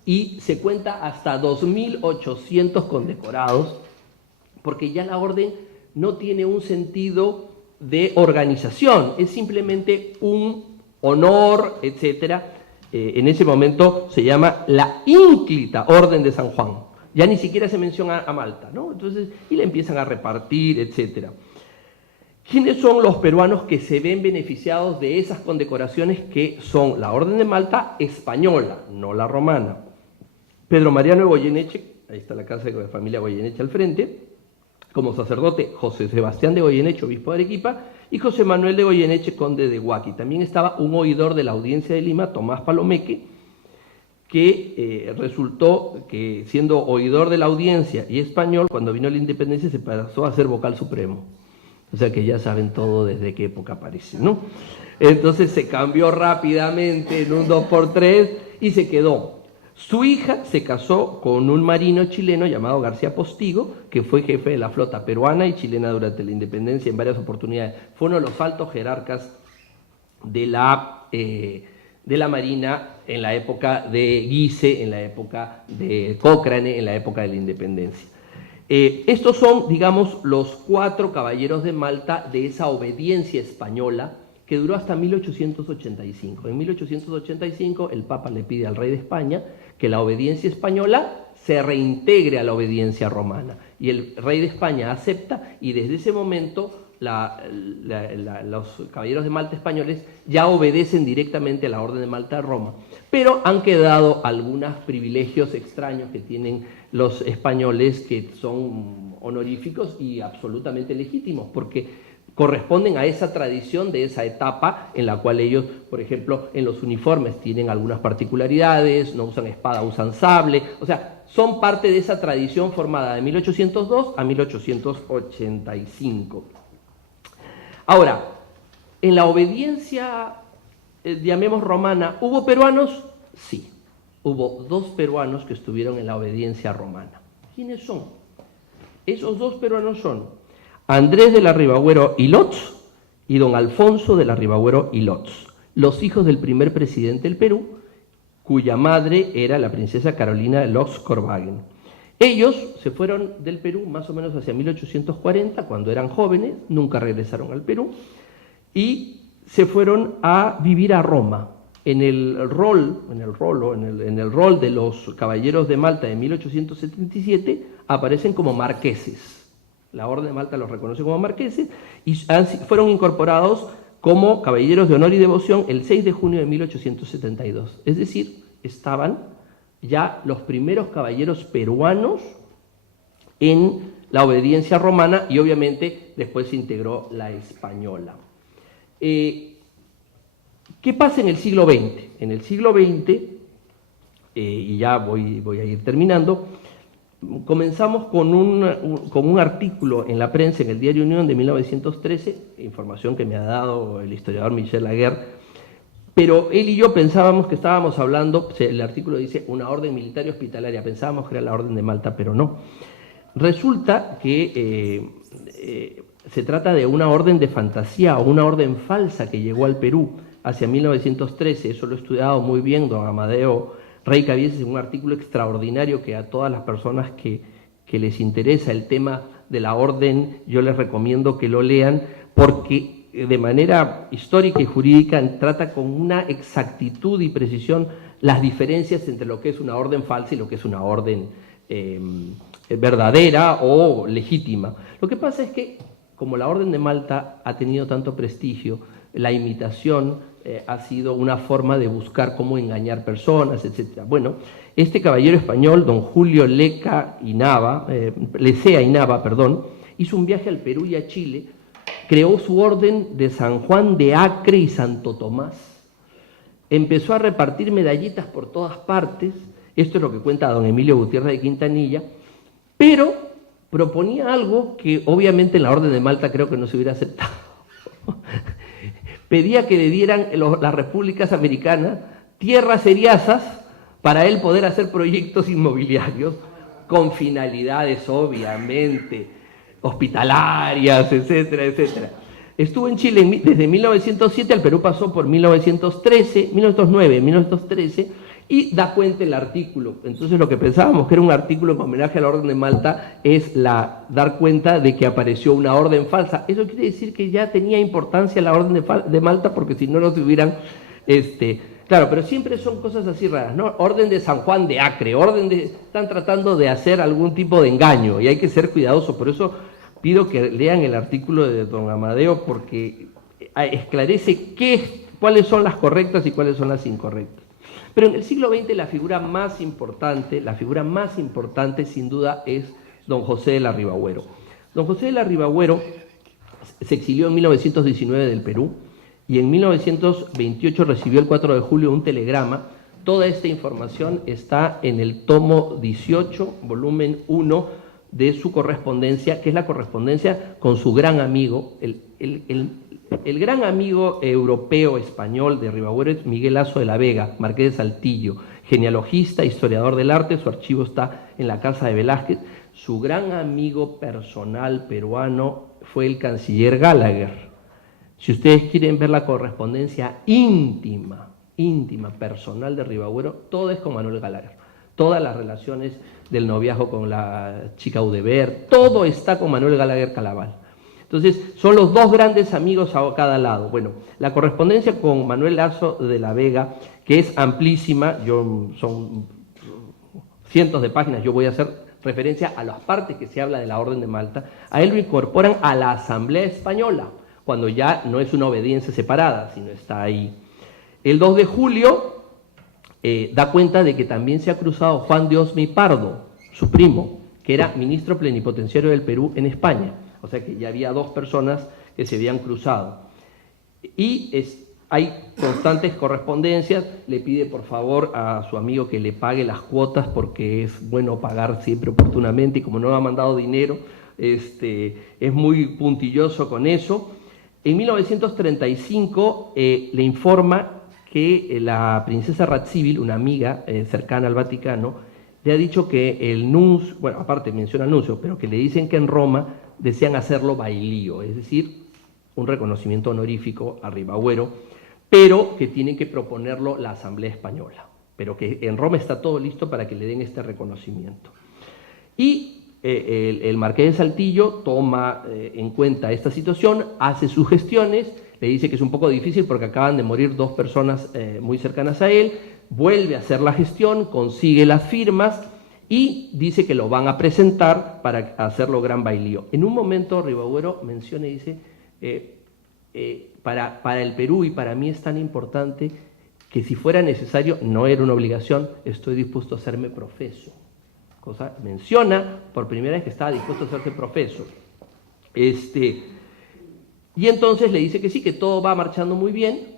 y se cuenta hasta 2.800 condecorados, porque ya la orden no tiene un sentido de organización, es simplemente un honor, etc. En ese momento se llama la ínclita Orden de San Juan. Ya ni siquiera se menciona a Malta, ¿no? Entonces, y la empiezan a repartir, etc. ¿Quiénes son los peruanos que se ven beneficiados de esas condecoraciones que son la Orden de Malta española, no la romana? Pedro Mariano de Goyeneche, ahí está la casa de la familia Goyeneche al frente, como sacerdote José Sebastián de Goyeneche, obispo de Arequipa, y José Manuel de Goyeneche, conde de Huaki. También estaba un oidor de la Audiencia de Lima, Tomás Palomeque, que resultó que siendo oidor de la audiencia y español, cuando vino la independencia se pasó a ser vocal supremo. O sea que ya saben todo desde qué época aparece, ¿no? Entonces se cambió rápidamente en un 2x3 y se quedó. Su hija se casó con un marino chileno llamado García Postigo, que fue jefe de la flota peruana y chilena durante la independencia en varias oportunidades. Fue uno de los altos jerarcas de la Marina en la época de Guise, en la época de Cochrane, en la época de la independencia. Estos son, digamos, los 4 caballeros de Malta de esa obediencia española que duró hasta 1885. En 1885 el Papa le pide al rey de España que la obediencia española se reintegre a la obediencia romana. Y el rey de España acepta y desde ese momento los caballeros de Malta españoles ya obedecen directamente a la Orden de Malta de Roma. Pero han quedado algunos privilegios extraños que tienen los españoles que son honoríficos y absolutamente legítimos, porque corresponden a esa tradición de esa etapa en la cual ellos, por ejemplo, en los uniformes tienen algunas particularidades, no usan espada, usan sable, o sea, son parte de esa tradición formada de 1802 a 1885. Ahora, en la obediencia, llamemos romana, ¿hubo peruanos? Sí, hubo 2 peruanos que estuvieron en la obediencia romana. ¿Quiénes son? Esos 2 peruanos son Andrés de la Ribagüero y Lotz y don Alfonso de la Ribagüero y Lotz, los hijos del primer presidente del Perú, cuya madre era la princesa Carolina de Lotz-Corvagen. Ellos se fueron del Perú más o menos hacia 1840, cuando eran jóvenes, nunca regresaron al Perú, y se fueron a vivir a Roma. En el rol de los caballeros de Malta de 1877 aparecen como marqueses. La Orden de Malta los reconoce como marqueses y fueron incorporados como caballeros de honor y devoción el 6 de junio de 1872. Es decir, estaban ya los primeros caballeros peruanos en la obediencia romana y obviamente después se integró la española. ¿Qué pasa en el siglo XX? En el siglo XX, y ya voy a ir terminando, comenzamos con un artículo en la prensa, en el Diario Unión de 1913, información que me ha dado el historiador Michel Laguerre, pero él y yo pensábamos que estábamos hablando, el artículo dice una orden militar y hospitalaria, pensábamos que era la Orden de Malta, pero no. Resulta que se trata de una orden de fantasía o una orden falsa que llegó al Perú hacia 1913, eso lo he estudiado muy bien don Amadeo Rey Cabieses en un artículo extraordinario que a todas las personas que les interesa el tema de la orden, yo les recomiendo que lo lean, porque de manera histórica y jurídica trata con una exactitud y precisión las diferencias entre lo que es una orden falsa y lo que es una orden verdadera o legítima. Lo que pasa es que, como la Orden de Malta ha tenido tanto prestigio, la imitación ha sido una forma de buscar cómo engañar personas, etc. Bueno, este caballero español, don Julio Lecea y Nava, hizo un viaje al Perú y a Chile, creó su orden de San Juan de Acre y Santo Tomás, empezó a repartir medallitas por todas partes, esto es lo que cuenta don Emilio Gutiérrez de Quintanilla, pero proponía algo que obviamente en la Orden de Malta creo que no se hubiera aceptado. Pedía que le dieran las repúblicas americanas tierras seriazas para él poder hacer proyectos inmobiliarios con finalidades obviamente hospitalarias, etcétera, etcétera. Estuvo en Chile desde 1907, al Perú pasó por 1909, 1913, y da cuenta el artículo. Entonces lo que pensábamos que era un artículo en homenaje a la Orden de Malta es dar cuenta de que apareció una orden falsa. Eso quiere decir que ya tenía importancia la Orden de Malta, porque si no, no se hubieran... Claro, pero siempre son cosas así raras, ¿no? Orden de San Juan de Acre, están tratando de hacer algún tipo de engaño y hay que ser cuidadosos. Por eso pido que lean el artículo de don Amadeo, porque esclarece cuáles son las correctas y cuáles son las incorrectas. Pero en el siglo XX la figura más importante sin duda es don José de Larribagüero. Don José de Larribagüero se exilió en 1919 del Perú y en 1928 recibió el 4 de julio un telegrama. Toda esta información está en el tomo 18, volumen 1 de su correspondencia, que es la correspondencia con su gran amigo, el gran amigo europeo español de Ribagüero es Miguel Lasso de la Vega, marqués de Saltillo, genealogista, historiador del arte, su archivo está en la casa de Velázquez. Su gran amigo personal peruano fue el canciller Gallagher. Si ustedes quieren ver la correspondencia íntima, personal de Ribagüero, todo es con Manuel Gallagher. Todas las relaciones del noviazgo con la chica Udebert, todo está con Manuel Gallagher Calaval. Entonces, son los dos grandes amigos a cada lado. Bueno, la correspondencia con Manuel Lasso de la Vega, que es amplísima, son cientos de páginas, yo voy a hacer referencia a las partes que se habla de la Orden de Malta, a él lo incorporan a la Asamblea Española, cuando ya no es una obediencia separada, sino está ahí. El 2 de julio da cuenta de que también se ha cruzado Juan de Osma y Pardo, su primo, que era ministro plenipotenciario del Perú en España. O sea que ya había dos personas que se habían cruzado. Y hay constantes correspondencias, le pide por favor a su amigo que le pague las cuotas porque es bueno pagar siempre oportunamente y como no ha mandado dinero, es muy puntilloso con eso. En 1935 le informa que la princesa Radziwiłł, una amiga cercana al Vaticano, le ha dicho que el nuncio, bueno, aparte menciona el nuncio, pero que le dicen que en Roma desean hacerlo bailío, es decir, un reconocimiento honorífico a Ribagüero, pero que tienen que proponerlo la Asamblea Española, pero que en Roma está todo listo para que le den este reconocimiento. Y el marqués de Saltillo toma en cuenta esta situación, hace sus gestiones, le dice que es un poco difícil porque acaban de morir dos personas muy cercanas a él, vuelve a hacer la gestión, consigue las firmas y dice que lo van a presentar para hacerlo gran bailío. En un momento Ribagüero menciona y dice, para el Perú y para mí es tan importante que si fuera necesario, no era una obligación, estoy dispuesto a hacerme profeso. Menciona por primera vez que estaba dispuesto a hacerse profeso. Y entonces le dice que sí, que todo va marchando muy bien,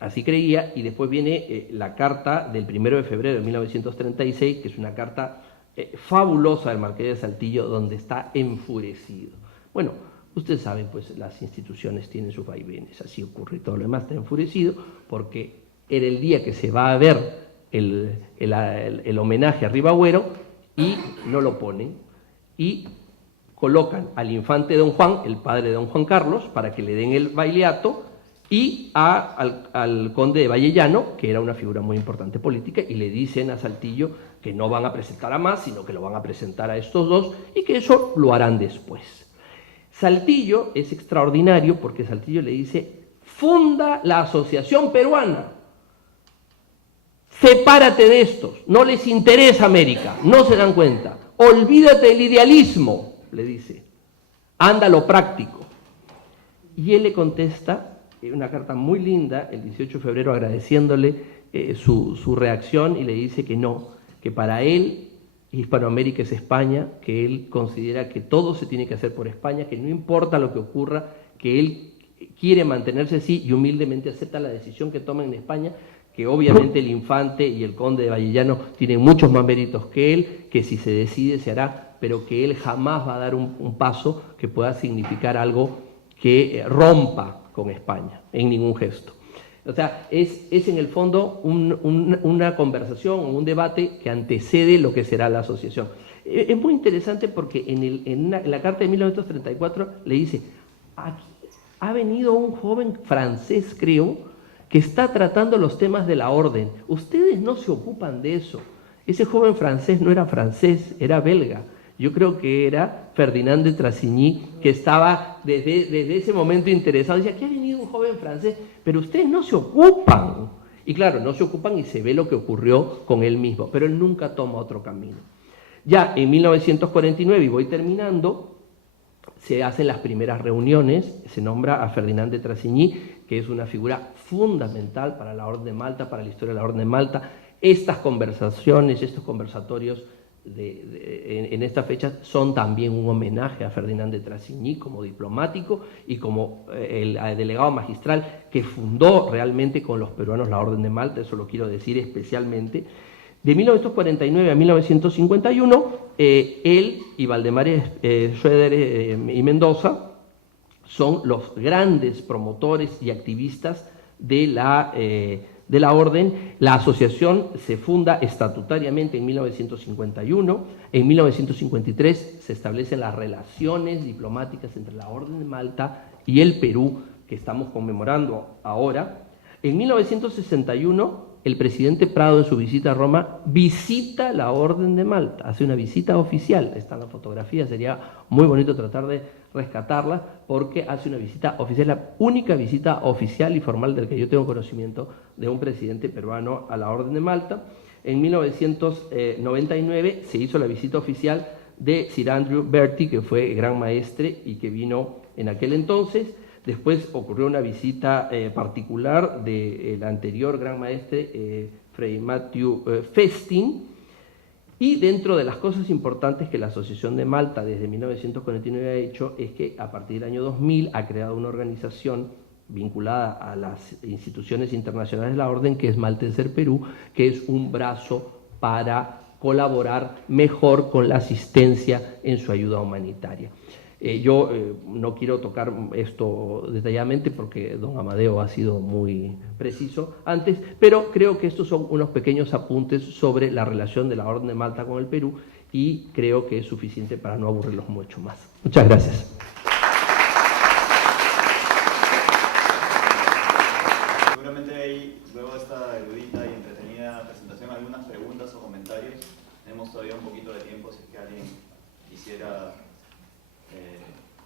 así creía, y después viene la carta del 1 de febrero de 1936, que es una carta fabulosa del Marqués de Saltillo, donde está enfurecido. Bueno, ustedes saben, pues las instituciones tienen sus vaivenes, así ocurre y todo lo demás, está enfurecido porque era el día que se va a ver el homenaje a Ribagüero y no lo ponen y colocan al infante Don Juan, el padre de Don Juan Carlos, para que le den el baileato, y al conde de Vallellano, que era una figura muy importante política, y le dicen a Saltillo que no van a presentar a más, sino que lo van a presentar a estos dos, y que eso lo harán después. Saltillo es extraordinario porque Saltillo le dice, funda la Asociación Peruana, sepárate de estos, no les interesa América, no se dan cuenta, olvídate del idealismo, le dice, anda lo práctico. Y él le contesta una carta muy linda, el 18 de febrero, agradeciéndole su reacción, y le dice que no, que para él Hispanoamérica es España, que él considera que todo se tiene que hacer por España, que no importa lo que ocurra, que él quiere mantenerse así y humildemente acepta la decisión que tomen en España, que obviamente el infante y el conde de Vallellano tienen muchos más méritos que él, que si se decide se hará, pero que él jamás va a dar un paso que pueda significar algo que rompa con España, en ningún gesto. O sea, es en el fondo una conversación, un debate que antecede lo que será la asociación. Es muy interesante porque en la carta de 1934 le dice, aquí ha venido un joven francés, creo, que está tratando los temas de la orden. Ustedes no se ocupan de eso. Ese joven francés no era francés, era belga. Yo creo que era Ferdinand de Trasigny, que estaba desde ese momento interesado. Decía, aquí ha venido un joven francés, pero ustedes no se ocupan. Y claro, no se ocupan y se ve lo que ocurrió con él mismo, pero él nunca toma otro camino. Ya en 1949, y voy terminando, se hacen las primeras reuniones, se nombra a Ferdinand de Trasigny, que es una figura fundamental para la Orden de Malta, para la historia de la Orden de Malta. Estas conversaciones, estos conversatorios en esta fecha son también un homenaje a Ferdinand de Trasigny como diplomático y como el delegado magistral que fundó realmente con los peruanos la Orden de Malta, eso lo quiero decir especialmente. De 1949 a 1951, él y Valdemar Schroeder y Mendoza son los grandes promotores y activistas de la orden. La asociación se funda estatutariamente en 1951, en 1953 se establecen las relaciones diplomáticas entre la Orden de Malta y el Perú, que estamos conmemorando ahora. En 1961, el presidente Prado, en su visita a Roma, visita la Orden de Malta, hace una visita oficial, está en la fotografía, sería muy bonito tratar de rescatarla, porque hace una visita oficial, la única visita oficial y formal del que yo tengo conocimiento de un presidente peruano a la Orden de Malta. En 1999 se hizo la visita oficial de Sir Andrew Bertie, que fue gran maestre y que vino en aquel entonces. Después ocurrió una visita particular del anterior gran maestre, Fray Matthew Festing, y dentro de las cosas importantes que la Asociación de Malta desde 1949 ha hecho es que a partir del año 2000 ha creado una organización vinculada a las instituciones internacionales de la Orden, que es Malteser Perú, que es un brazo para colaborar mejor con la asistencia en su ayuda humanitaria. Yo no quiero tocar esto detalladamente porque don Amadeo ha sido muy preciso antes, pero creo que estos son unos pequeños apuntes sobre la relación de la Orden de Malta con el Perú y creo que es suficiente para no aburrirlos mucho más. Muchas gracias. Seguramente hay, luego de esta erudita y entretenida presentación, algunas preguntas o comentarios. Tenemos todavía un poquito de tiempo si es que alguien quisiera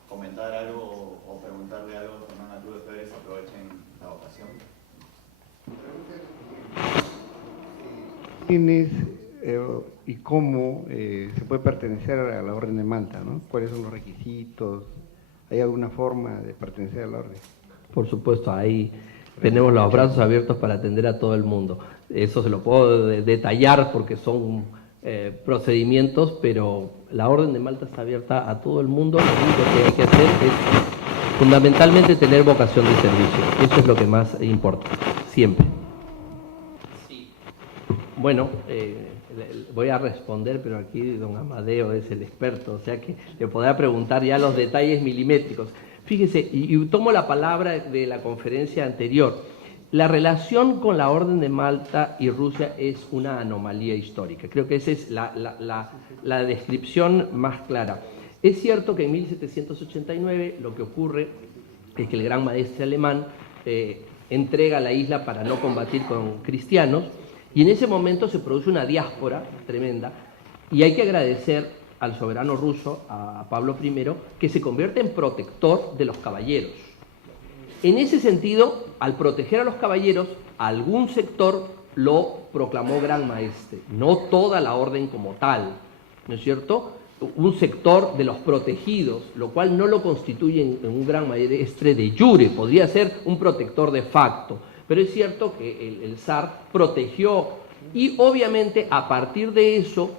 comentar algo o preguntarle algo a Fernanda Cruz Pérez, aprovechen la ocasión. ¿Quién es y cómo se puede pertenecer a la Orden de Malta, ¿no? ¿Cuáles son los requisitos? ¿Hay alguna forma de pertenecer a la Orden? Por supuesto, ahí tenemos los brazos abiertos para atender a todo el mundo. Eso se lo puedo detallar porque son procedimientos, pero la Orden de Malta está abierta a todo el mundo. Lo único que hay que hacer es fundamentalmente tener vocación de servicio. Eso es lo que más importa, siempre. Sí. Bueno. Bueno, voy a responder, pero aquí don Amadeo es el experto, o sea que le podrá preguntar ya los detalles milimétricos. Fíjese, y tomo la palabra de la conferencia anterior. La relación con la Orden de Malta y Rusia es una anomalía histórica. Creo que esa es la descripción más clara. Es cierto que en 1789 lo que ocurre es que el gran maestre alemán entrega la isla para no combatir con cristianos, y en ese momento se produce una diáspora tremenda, y hay que agradecer al soberano ruso, a Pablo I, que se convierte en protector de los caballeros. En ese sentido, al proteger a los caballeros, algún sector lo proclamó gran maestre, no toda la orden como tal, ¿no es cierto? Un sector de los protegidos, lo cual no lo constituye en un gran maestre de jure, podría ser un protector de facto, pero es cierto que el zar protegió, y obviamente a partir de eso,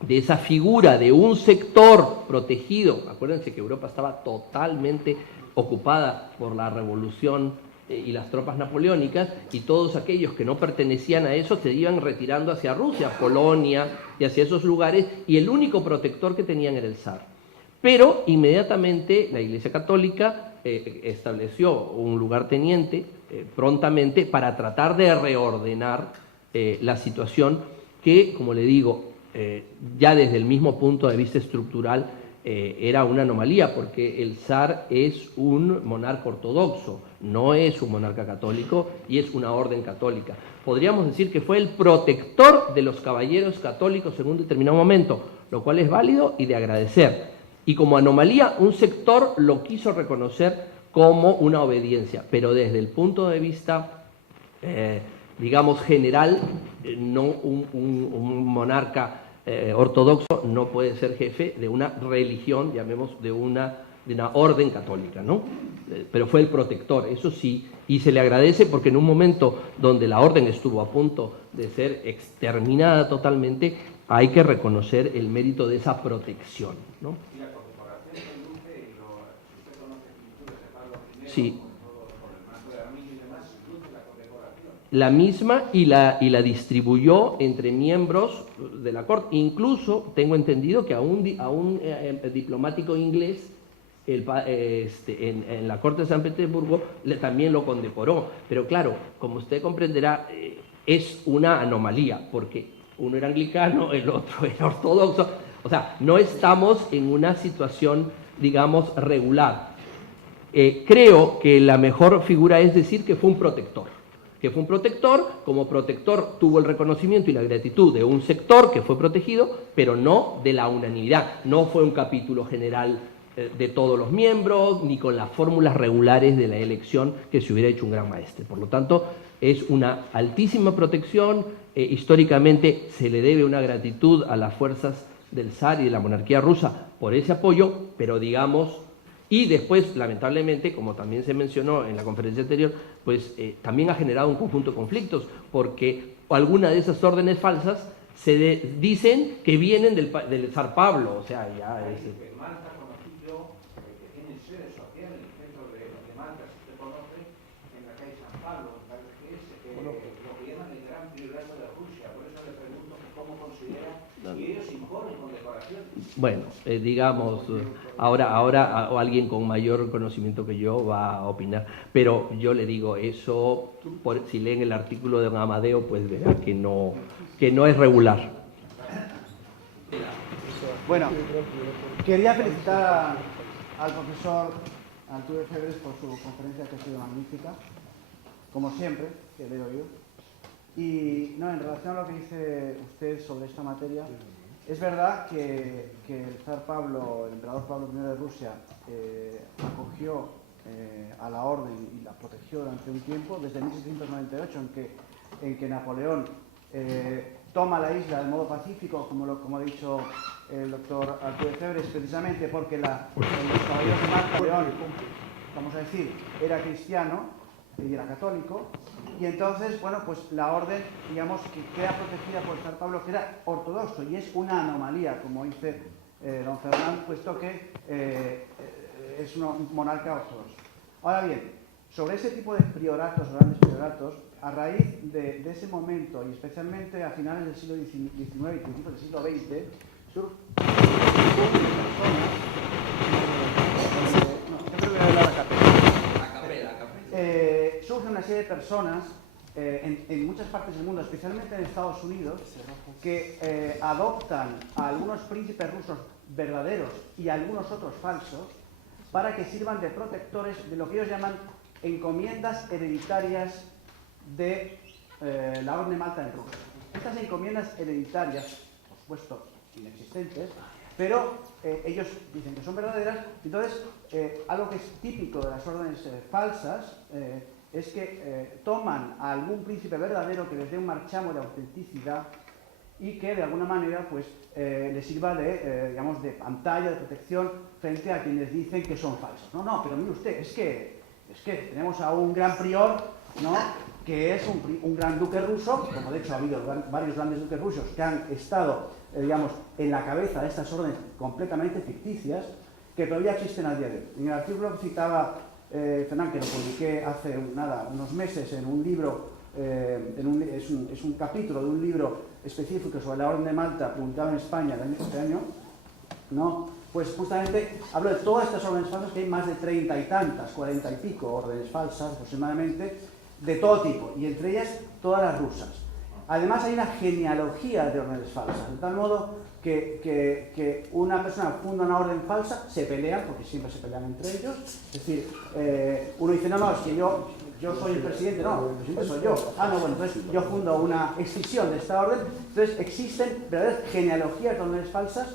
de esa figura de un sector protegido, acuérdense que Europa estaba totalmente ocupada por la revolución y las tropas napoleónicas, y todos aquellos que no pertenecían a eso se iban retirando hacia Rusia, Polonia y hacia esos lugares, y el único protector que tenían era el zar. Pero inmediatamente la Iglesia Católica estableció un lugarteniente prontamente para tratar de reordenar la situación que, como le digo, ya desde el mismo punto de vista estructural era una anomalía, porque el zar es un monarca ortodoxo, no es un monarca católico, y es una orden católica. Podríamos decir que fue el protector de los caballeros católicos en un determinado momento, lo cual es válido y de agradecer. Y como anomalía, un sector lo quiso reconocer como una obediencia, pero desde el punto de vista, digamos, general, no un monarca ortodoxo no puede ser jefe de una religión, llamemos, de una orden católica, ¿no? Pero fue el protector, eso sí, y se le agradece porque en un momento donde la orden estuvo a punto de ser exterminada totalmente, hay que reconocer el mérito de esa protección, ¿no? Y la condecoración que luce, y usted conoce pinturas de Pablo I, sí, con el manto de armiño y demás, luce la condecoración. La misma, y la distribuyó entre miembros de la corte. Incluso tengo entendido que a un diplomático inglés en la corte de San Petersburgo también lo condecoró. Pero claro, como usted comprenderá, es una anomalía, porque uno era anglicano, el otro era ortodoxo. O sea, no estamos en una situación, digamos, regular. Creo que la mejor figura es decir que fue un protector. Que fue un protector, como protector tuvo el reconocimiento y la gratitud de un sector que fue protegido, pero no de la unanimidad. No fue un capítulo general de todos los miembros, ni con las fórmulas regulares de la elección que se hubiera hecho un gran maestre. Por lo tanto, es una altísima protección. Históricamente se le debe una gratitud a las fuerzas del zar y de la monarquía rusa por ese apoyo, pero digamos... Y después, lamentablemente, como también se mencionó en la conferencia anterior, pues también ha generado un conjunto de conflictos, porque algunas de esas órdenes falsas dicen que vienen del zar Pablo, o sea, ya es... Malta conocí yo, que tiene sede social en el centro de Malta, si usted conoce, en la calle San Pablo, parece que es lo que llaman el gran priorato de Rusia. Por eso le pregunto cómo considera, y ellos imponen condecoraciones. Bueno, digamos, ahora alguien con mayor conocimiento que yo va a opinar, pero yo le digo eso, si leen el artículo de don Amadeo, pues verá que no es regular. Bueno, quería felicitar al profesor Altuve Febres por su conferencia, que ha sido magnífica, como siempre, que leo yo. Y no, en relación a lo que dice usted sobre esta materia, es verdad que el zar Pablo, el emperador Pablo I de Rusia, acogió a la orden y la protegió durante un tiempo, desde 1698, en que Napoleón toma la isla de modo pacífico, como ha dicho el doctor Altuve Febres, precisamente porque los caballeros de Napoleón, vamos a decir, era cristiano y era católico, y entonces, bueno, pues la orden, digamos, que queda protegida por el zar Pablo, que era ortodoxo, y es una anomalía, como dice don Fernán, puesto que es un monarca ortodoxo. Ahora bien, sobre ese tipo de prioratos, grandes prioratos, a raíz de ese momento, y especialmente a finales del siglo XIX y principios del siglo XX, surge una serie de personas en muchas partes del mundo, especialmente en Estados Unidos, que adoptan a algunos príncipes rusos verdaderos y a algunos otros falsos para que sirvan de protectores de lo que ellos llaman encomiendas hereditarias de la Orden de Malta en Rusia. Estas encomiendas hereditarias, por supuesto, inexistentes, pero ellos dicen que son verdaderas. Entonces, algo que es típico de las órdenes falsas es que toman a algún príncipe verdadero que les dé un marchamo de autenticidad y que de alguna manera pues, les sirva de, digamos, de pantalla, de protección frente a quienes dicen que son falsos. No, pero mire usted, es que tenemos a un gran prior, ¿no?, que es un gran duque ruso, como de hecho ha habido varios grandes duques rusos que han estado, digamos, en la cabeza de estas órdenes completamente ficticias, que todavía existen al día de hoy. En el artículo que citaba Fernán, que lo publiqué hace unos meses en un libro, es un capítulo de un libro específico sobre la Orden de Malta, publicado en España este año, ¿no? Pues justamente hablo de todas estas órdenes falsas, que hay más de 30 y tantas, 40 y pico órdenes falsas aproximadamente, de todo tipo, y entre ellas todas las rusas. Además hay una genealogía de órdenes falsas, de tal modo que una persona funda una orden falsa, se pelean, porque siempre se pelean entre ellos, es decir, uno dice, no, es que yo soy el presidente, no, el presidente soy yo. No, bueno, entonces yo fundo una escisión de esta orden. Entonces existen verdaderas genealogías de órdenes falsas.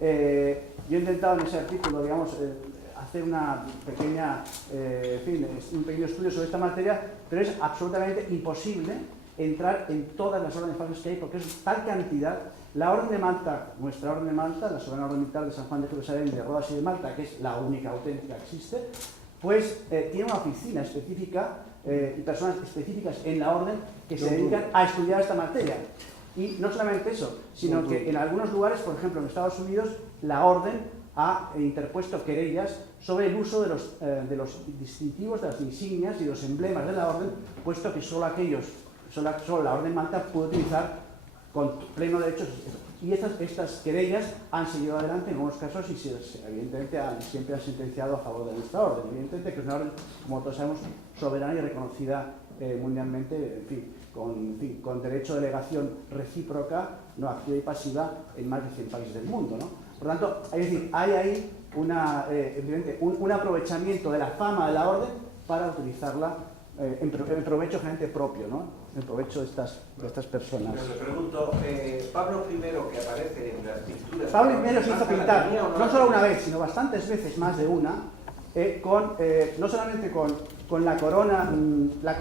Yo he intentado en ese artículo, digamos, hacer una pequeña, un pequeño estudio sobre esta materia, pero es absolutamente imposible entrar en todas las órdenes falsas que hay, porque es tal cantidad. La Orden de Malta, nuestra Orden de Malta, la Soberana Orden Militar de San Juan de Jerusalén, de Rodas y de Malta, que es la única auténtica que existe, pues tiene una oficina específica y personas específicas en la Orden que se dedican a estudiar esta materia. Y no solamente eso, sino que en algunos lugares, por ejemplo en Estados Unidos, la Orden ha interpuesto querellas sobre el uso de los distintivos, de las insignias y los emblemas de la Orden, puesto que solo la Orden Malta puede utilizar con pleno derecho. Y estas querellas han seguido adelante en algunos casos y evidentemente siempre han sentenciado a favor de nuestra orden. Evidentemente que es una orden, como todos sabemos, soberana y reconocida mundialmente, con derecho de delegación recíproca, no activa y pasiva, en más de 100 países del mundo, ¿no? Por tanto, hay ahí evidentemente un aprovechamiento de la fama de la orden para utilizarla en provecho generalmente propio, ¿no? En provecho de estas personas. Pero le pregunto, Pablo I, que aparece en las pinturas... Pablo I se hizo pintar, no solo una vez, sino bastantes veces, más de una, no solamente con la corona, la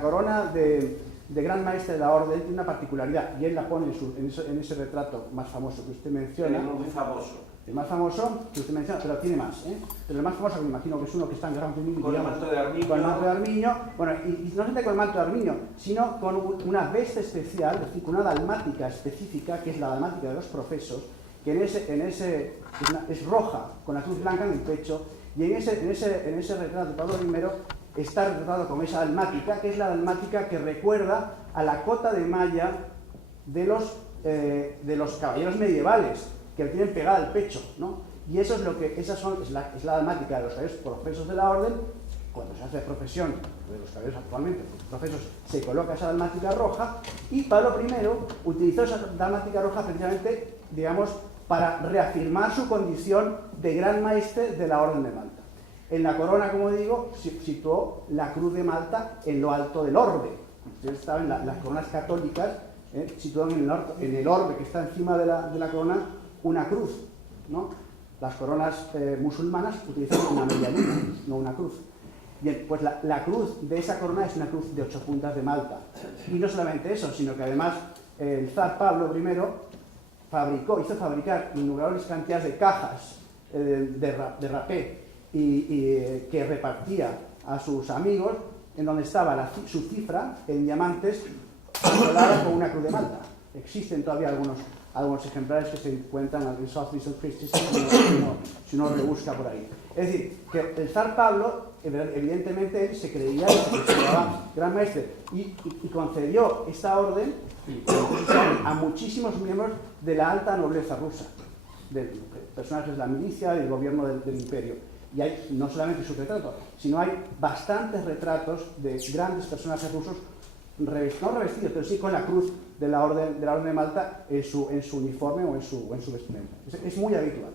corona de Gran Maestre de la Orden, tiene una particularidad, y él la pone en ese retrato más famoso que usted menciona. Muy famoso. El más famoso que usted menciona, pero tiene más, pero el más famoso, que me imagino que es uno que está en Gran Premio, con el manto de armiño. Con el manto de armiño, bueno, y no solamente con el manto de armiño, sino con una veste especial, es decir, con una dalmática específica, que es la dalmática de los profesos, que es roja, con la cruz blanca en el pecho, y en ese retrato de Pablo I está retratado con esa dalmática, que es la dalmática que recuerda a la cota de malla de los caballeros medievales, que le tienen pegada al pecho, ¿no? Y eso es la dalmática de los caballeros profesos de la orden. Cuando se hace profesión de los caballeros actualmente, profesos, se coloca esa dalmática roja, y Pablo I utilizó esa dalmática roja precisamente, digamos, para reafirmar su condición de gran maestre de la Orden de Malta. En la corona, como digo, situó la cruz de Malta en lo alto del orbe. Ustedes saben, las coronas católicas sitúan en el orbe que está encima de la corona una cruz, ¿no? Las coronas musulmanas utilizan una media luna, no una cruz. Bien, pues la cruz de esa corona es una cruz de 8 puntas de Malta. Y no solamente eso, sino que además el zar Pablo I hizo fabricar innumerables cantidades de cajas de rapé que repartía a sus amigos, en donde estaba su cifra en diamantes colada con una cruz de Malta. Existen todavía algunos ejemplares que se encuentran en Sotheby's and Christie's si uno rebusca por ahí. Es decir, que el zar Pablo evidentemente él se creía que se llamaba Gran Maestre y concedió esta orden a muchísimos miembros de la alta nobleza rusa, de personajes de la milicia y del gobierno del imperio. Y hay no solamente su retrato, sino hay bastantes retratos de grandes personajes rusos, no revestidos, pero sí con la cruz de la Orden de Malta en su uniforme o en su vestimenta. Es muy habitual.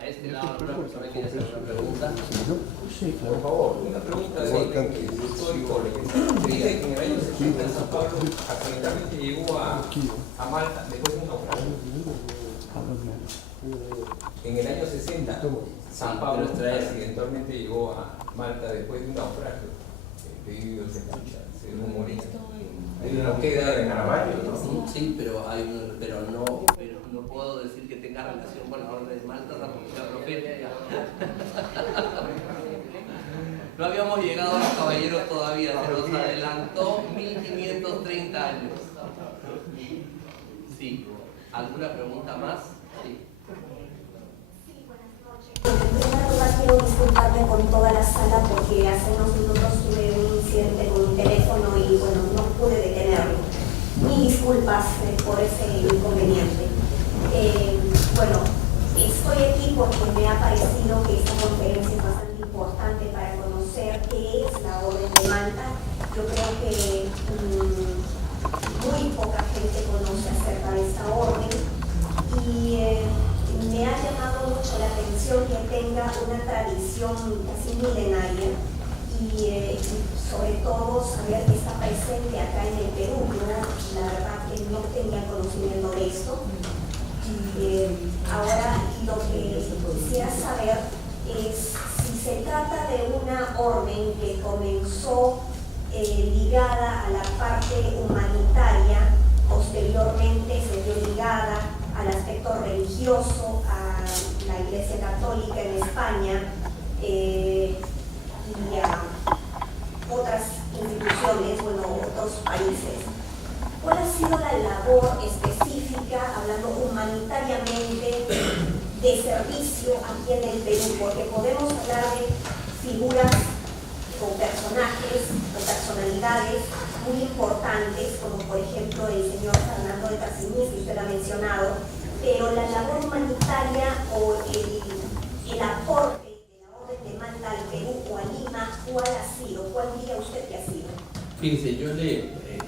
A este lado, una persona quiere hacer una pregunta. Sí, por favor, una pregunta de histórico. Se dice que en el año 70 San Pablo accidentalmente llegó a Malta después de un naufragio. En el año 60 San Pablo accidentalmente llegó a Malta después de un naufragio. Pedido se escucha, se humorista. No queda en Caravaggio, ¿no? Sí, pero no puedo decir que tenga relación con la Orden de Malta, porque sea profética. No habíamos llegado a los caballeros todavía, se nos adelantó 1530 años. Sí. ¿Alguna pregunta más? Sí. En primer lugar, quiero disculparme con toda la sala porque hace unos minutos tuve un incidente con mi teléfono y bueno, no pude detenerlo. Mil disculpas por ese inconveniente. Bueno, estoy aquí porque me ha parecido que esta conferencia es bastante importante para conocer qué es la Orden de Malta. Yo creo que muy poca gente conoce acerca de esta orden y me ha llamado mucho la atención que tenga una tradición casi milenaria y sobre todo saber que está presente acá en el Perú. La verdad que no tenía conocimiento de esto. Y ahora lo que quisiera saber es si se trata de una orden que comenzó ligada a la parte humanitaria, posteriormente se vio ligada al aspecto religioso, a la Iglesia Católica en España y a otras instituciones, otros países. ¿Cuál ha sido la labor específica, hablando humanitariamente, de servicio aquí en el Perú? Porque podemos hablar de figuras o personajes o personalidades muy importantes, como por ejemplo el señor Fernando de Tassinis, que usted lo ha mencionado, pero la labor humanitaria o el aporte de la Orden de Malta al Perú o a Lima, ¿cuál ha sido? ¿Cuál diría usted que ha sido? Fíjese,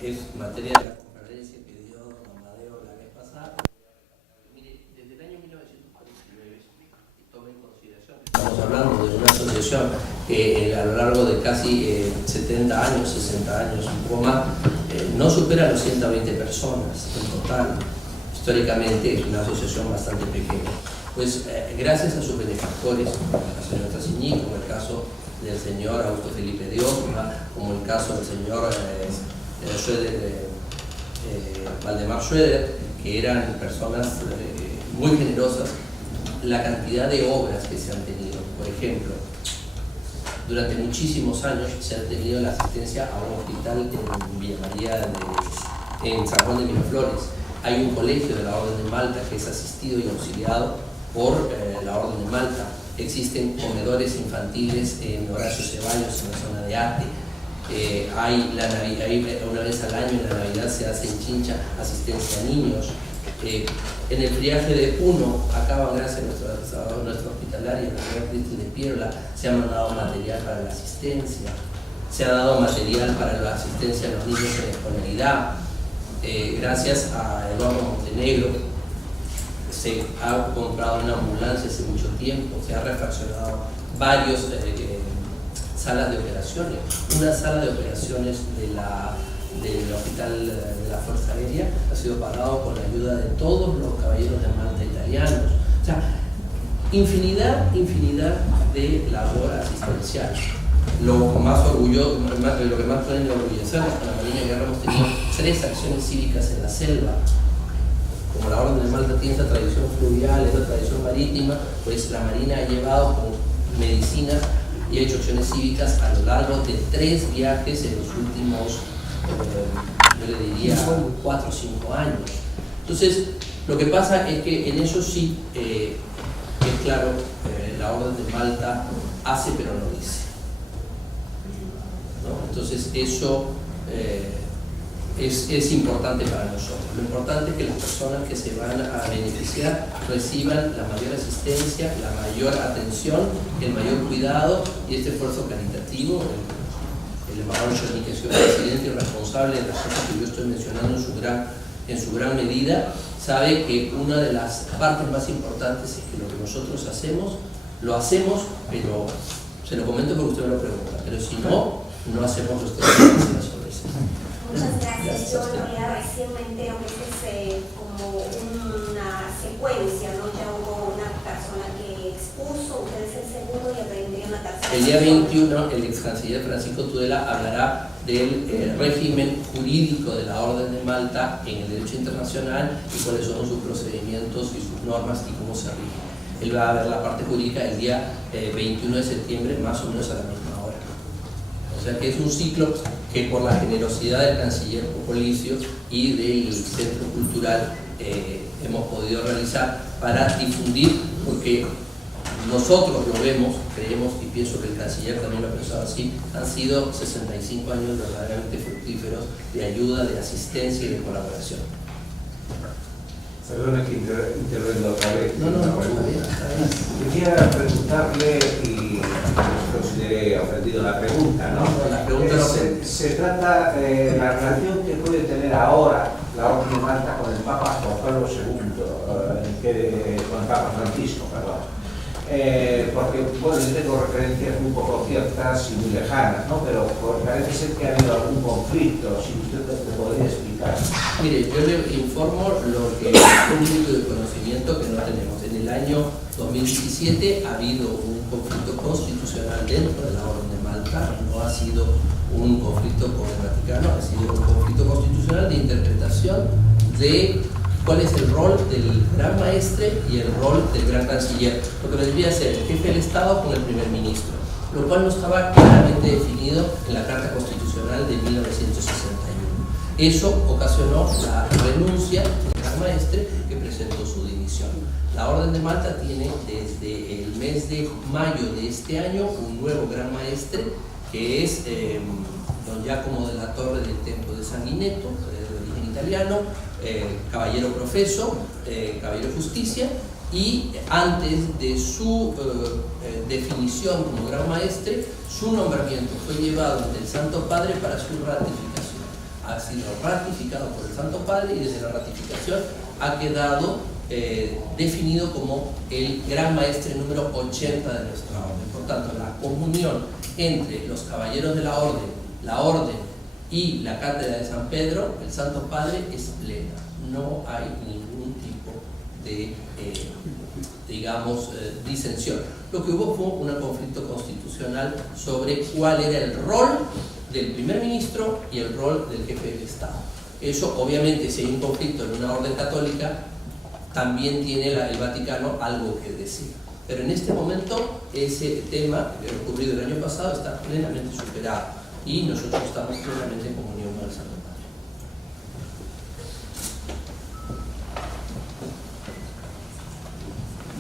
es materia de la conferencia que dio don Amadeo la vez pasada. Mire, desde el año 1949, y tome en consideración que estamos hablando de una asociación que a lo largo de casi 70 años, 60 años, un poco más, no supera los 120 personas en total. Históricamente es una asociación bastante pequeña. Pues gracias a sus benefactores, como el caso del señor Tassinis, como el caso del señor Augusto Felipe Dios, como el caso del señor Valdemar Schroeder, que eran personas muy generosas, la cantidad de obras que se han tenido. Por ejemplo, durante muchísimos años se ha tenido la asistencia a un hospital en Villa María, en San Juan de Miraflores. Hay un colegio de la Orden de Malta que es asistido y auxiliado por la Orden de Malta. Existen comedores infantiles en Horacio Ceballos, en la zona de Ate. Una vez al año en la Navidad se hace en Chincha asistencia a niños. En el friaje de Puno, acá gracias a nuestra hospitalaria, la señora Cristina de Pierla, se ha mandado material para la asistencia. Se ha dado material para la asistencia a los niños en escolaridad. Gracias a Eduardo Montenegro se ha comprado una ambulancia hace mucho tiempo, se ha refaccionado varios salas de operaciones. Una sala de operaciones del Hospital de la Fuerza Aérea ha sido pagado con la ayuda de todos los caballeros de Malta italianos. O sea, infinidad de labor asistencial. Lo que más pueden orgullecernos con la Marina de Guerra, hemos tenido 3 acciones cívicas en la selva. Como la Orden de Malta tiene esta tradición fluvial, esta tradición marítima, pues la Marina ha llevado con medicinas y ha hecho acciones cívicas a lo largo de 3 viajes en los últimos, yo le diría, 4 o 5 años. Entonces, Lo que pasa es que en eso sí, es claro, la Orden de Malta hace pero no dice, ¿no? Entonces eso es importante para nosotros. Lo importante es que las personas que se van a beneficiar reciban la mayor asistencia, la mayor atención, el mayor cuidado y este esfuerzo caritativo. El embajador Johnny, que es el presidente y responsable de las cosas que yo estoy mencionando en su gran medida, sabe que una de las partes más importantes es que lo que nosotros hacemos, lo hacemos, pero se lo comento porque usted me lo pregunta, pero si no, no hacemos los temas sobre eso. Muchas gracias. Yo en realidad recién me entero que es como una secuencia, ¿no? Ya hubo una persona que expuso, usted es el segundo y vendría una tercera. El día 21, el ex canciller Francisco Tudela hablará del régimen jurídico de la Orden de Malta en el derecho internacional y cuáles son sus procedimientos y sus normas y cómo se rigen. Él va a ver la parte jurídica el día 21 de septiembre, más o menos a la misma hora. O sea que es un ciclo que por la generosidad del canciller Popolicio y del Centro Cultural hemos podido realizar para difundir, porque nosotros lo vemos, creemos y pienso que el canciller también lo ha pensado así, han sido 65 años verdaderamente fructíferos de ayuda, de asistencia y de colaboración. Perdona que intervenga otra vez. No, está bien. Quería preguntarle, y consideré ofendido la pregunta, ¿no? La pregunta se trata de la relación que puede tener ahora la Orden de Malta con el Papa Juan Pablo II, con el Papa Francisco, perdón. Porque, bueno, yo tengo referencias muy poco ciertas y muy lejanas, ¿no? Pero parece ser que ha habido algún conflicto, si usted me podría explicar. Mire, yo le informo lo que es un punto de conocimiento que no tenemos. En el año 2017 ha habido un conflicto constitucional dentro de la Orden de Malta, no ha sido un conflicto con el Vaticano, ha sido un conflicto constitucional de interpretación de cuál es el rol del gran maestre y el rol del gran canciller, lo que debía ser el jefe del Estado con el primer ministro, lo cual no estaba claramente definido en la Carta Constitucional de 1961. Eso ocasionó la renuncia del gran maestre, que presentó su dimisión. La Orden de Malta tiene desde el mes de mayo de este año un nuevo gran maestre, que es don Giacomo de la Torre del Templo de Sanguineto, de origen italiano, caballero profeso, caballero de justicia, y antes de su definición como gran maestre, su nombramiento fue llevado ante el Santo Padre para su ratificación. Ha sido ratificado por el Santo Padre y desde la ratificación ha quedado definido como el gran maestre número 80 de nuestra orden. Por tanto, la comunión entre los caballeros de la orden y la Cátedra de San Pedro, el Santo Padre, es plena. No hay ningún tipo de, disensión. Lo que hubo fue un conflicto constitucional sobre cuál era el rol del primer ministro y el rol del jefe del Estado. Eso, obviamente, si hay un conflicto en una orden católica, también tiene el Vaticano algo que decir. Pero en este momento, ese tema que ha ocurrido el año pasado está plenamente superado. Y nosotros estamos plenamente en comunión con el Santo Padre.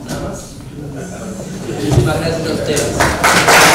Nada más. Muchísimas gracias a ustedes.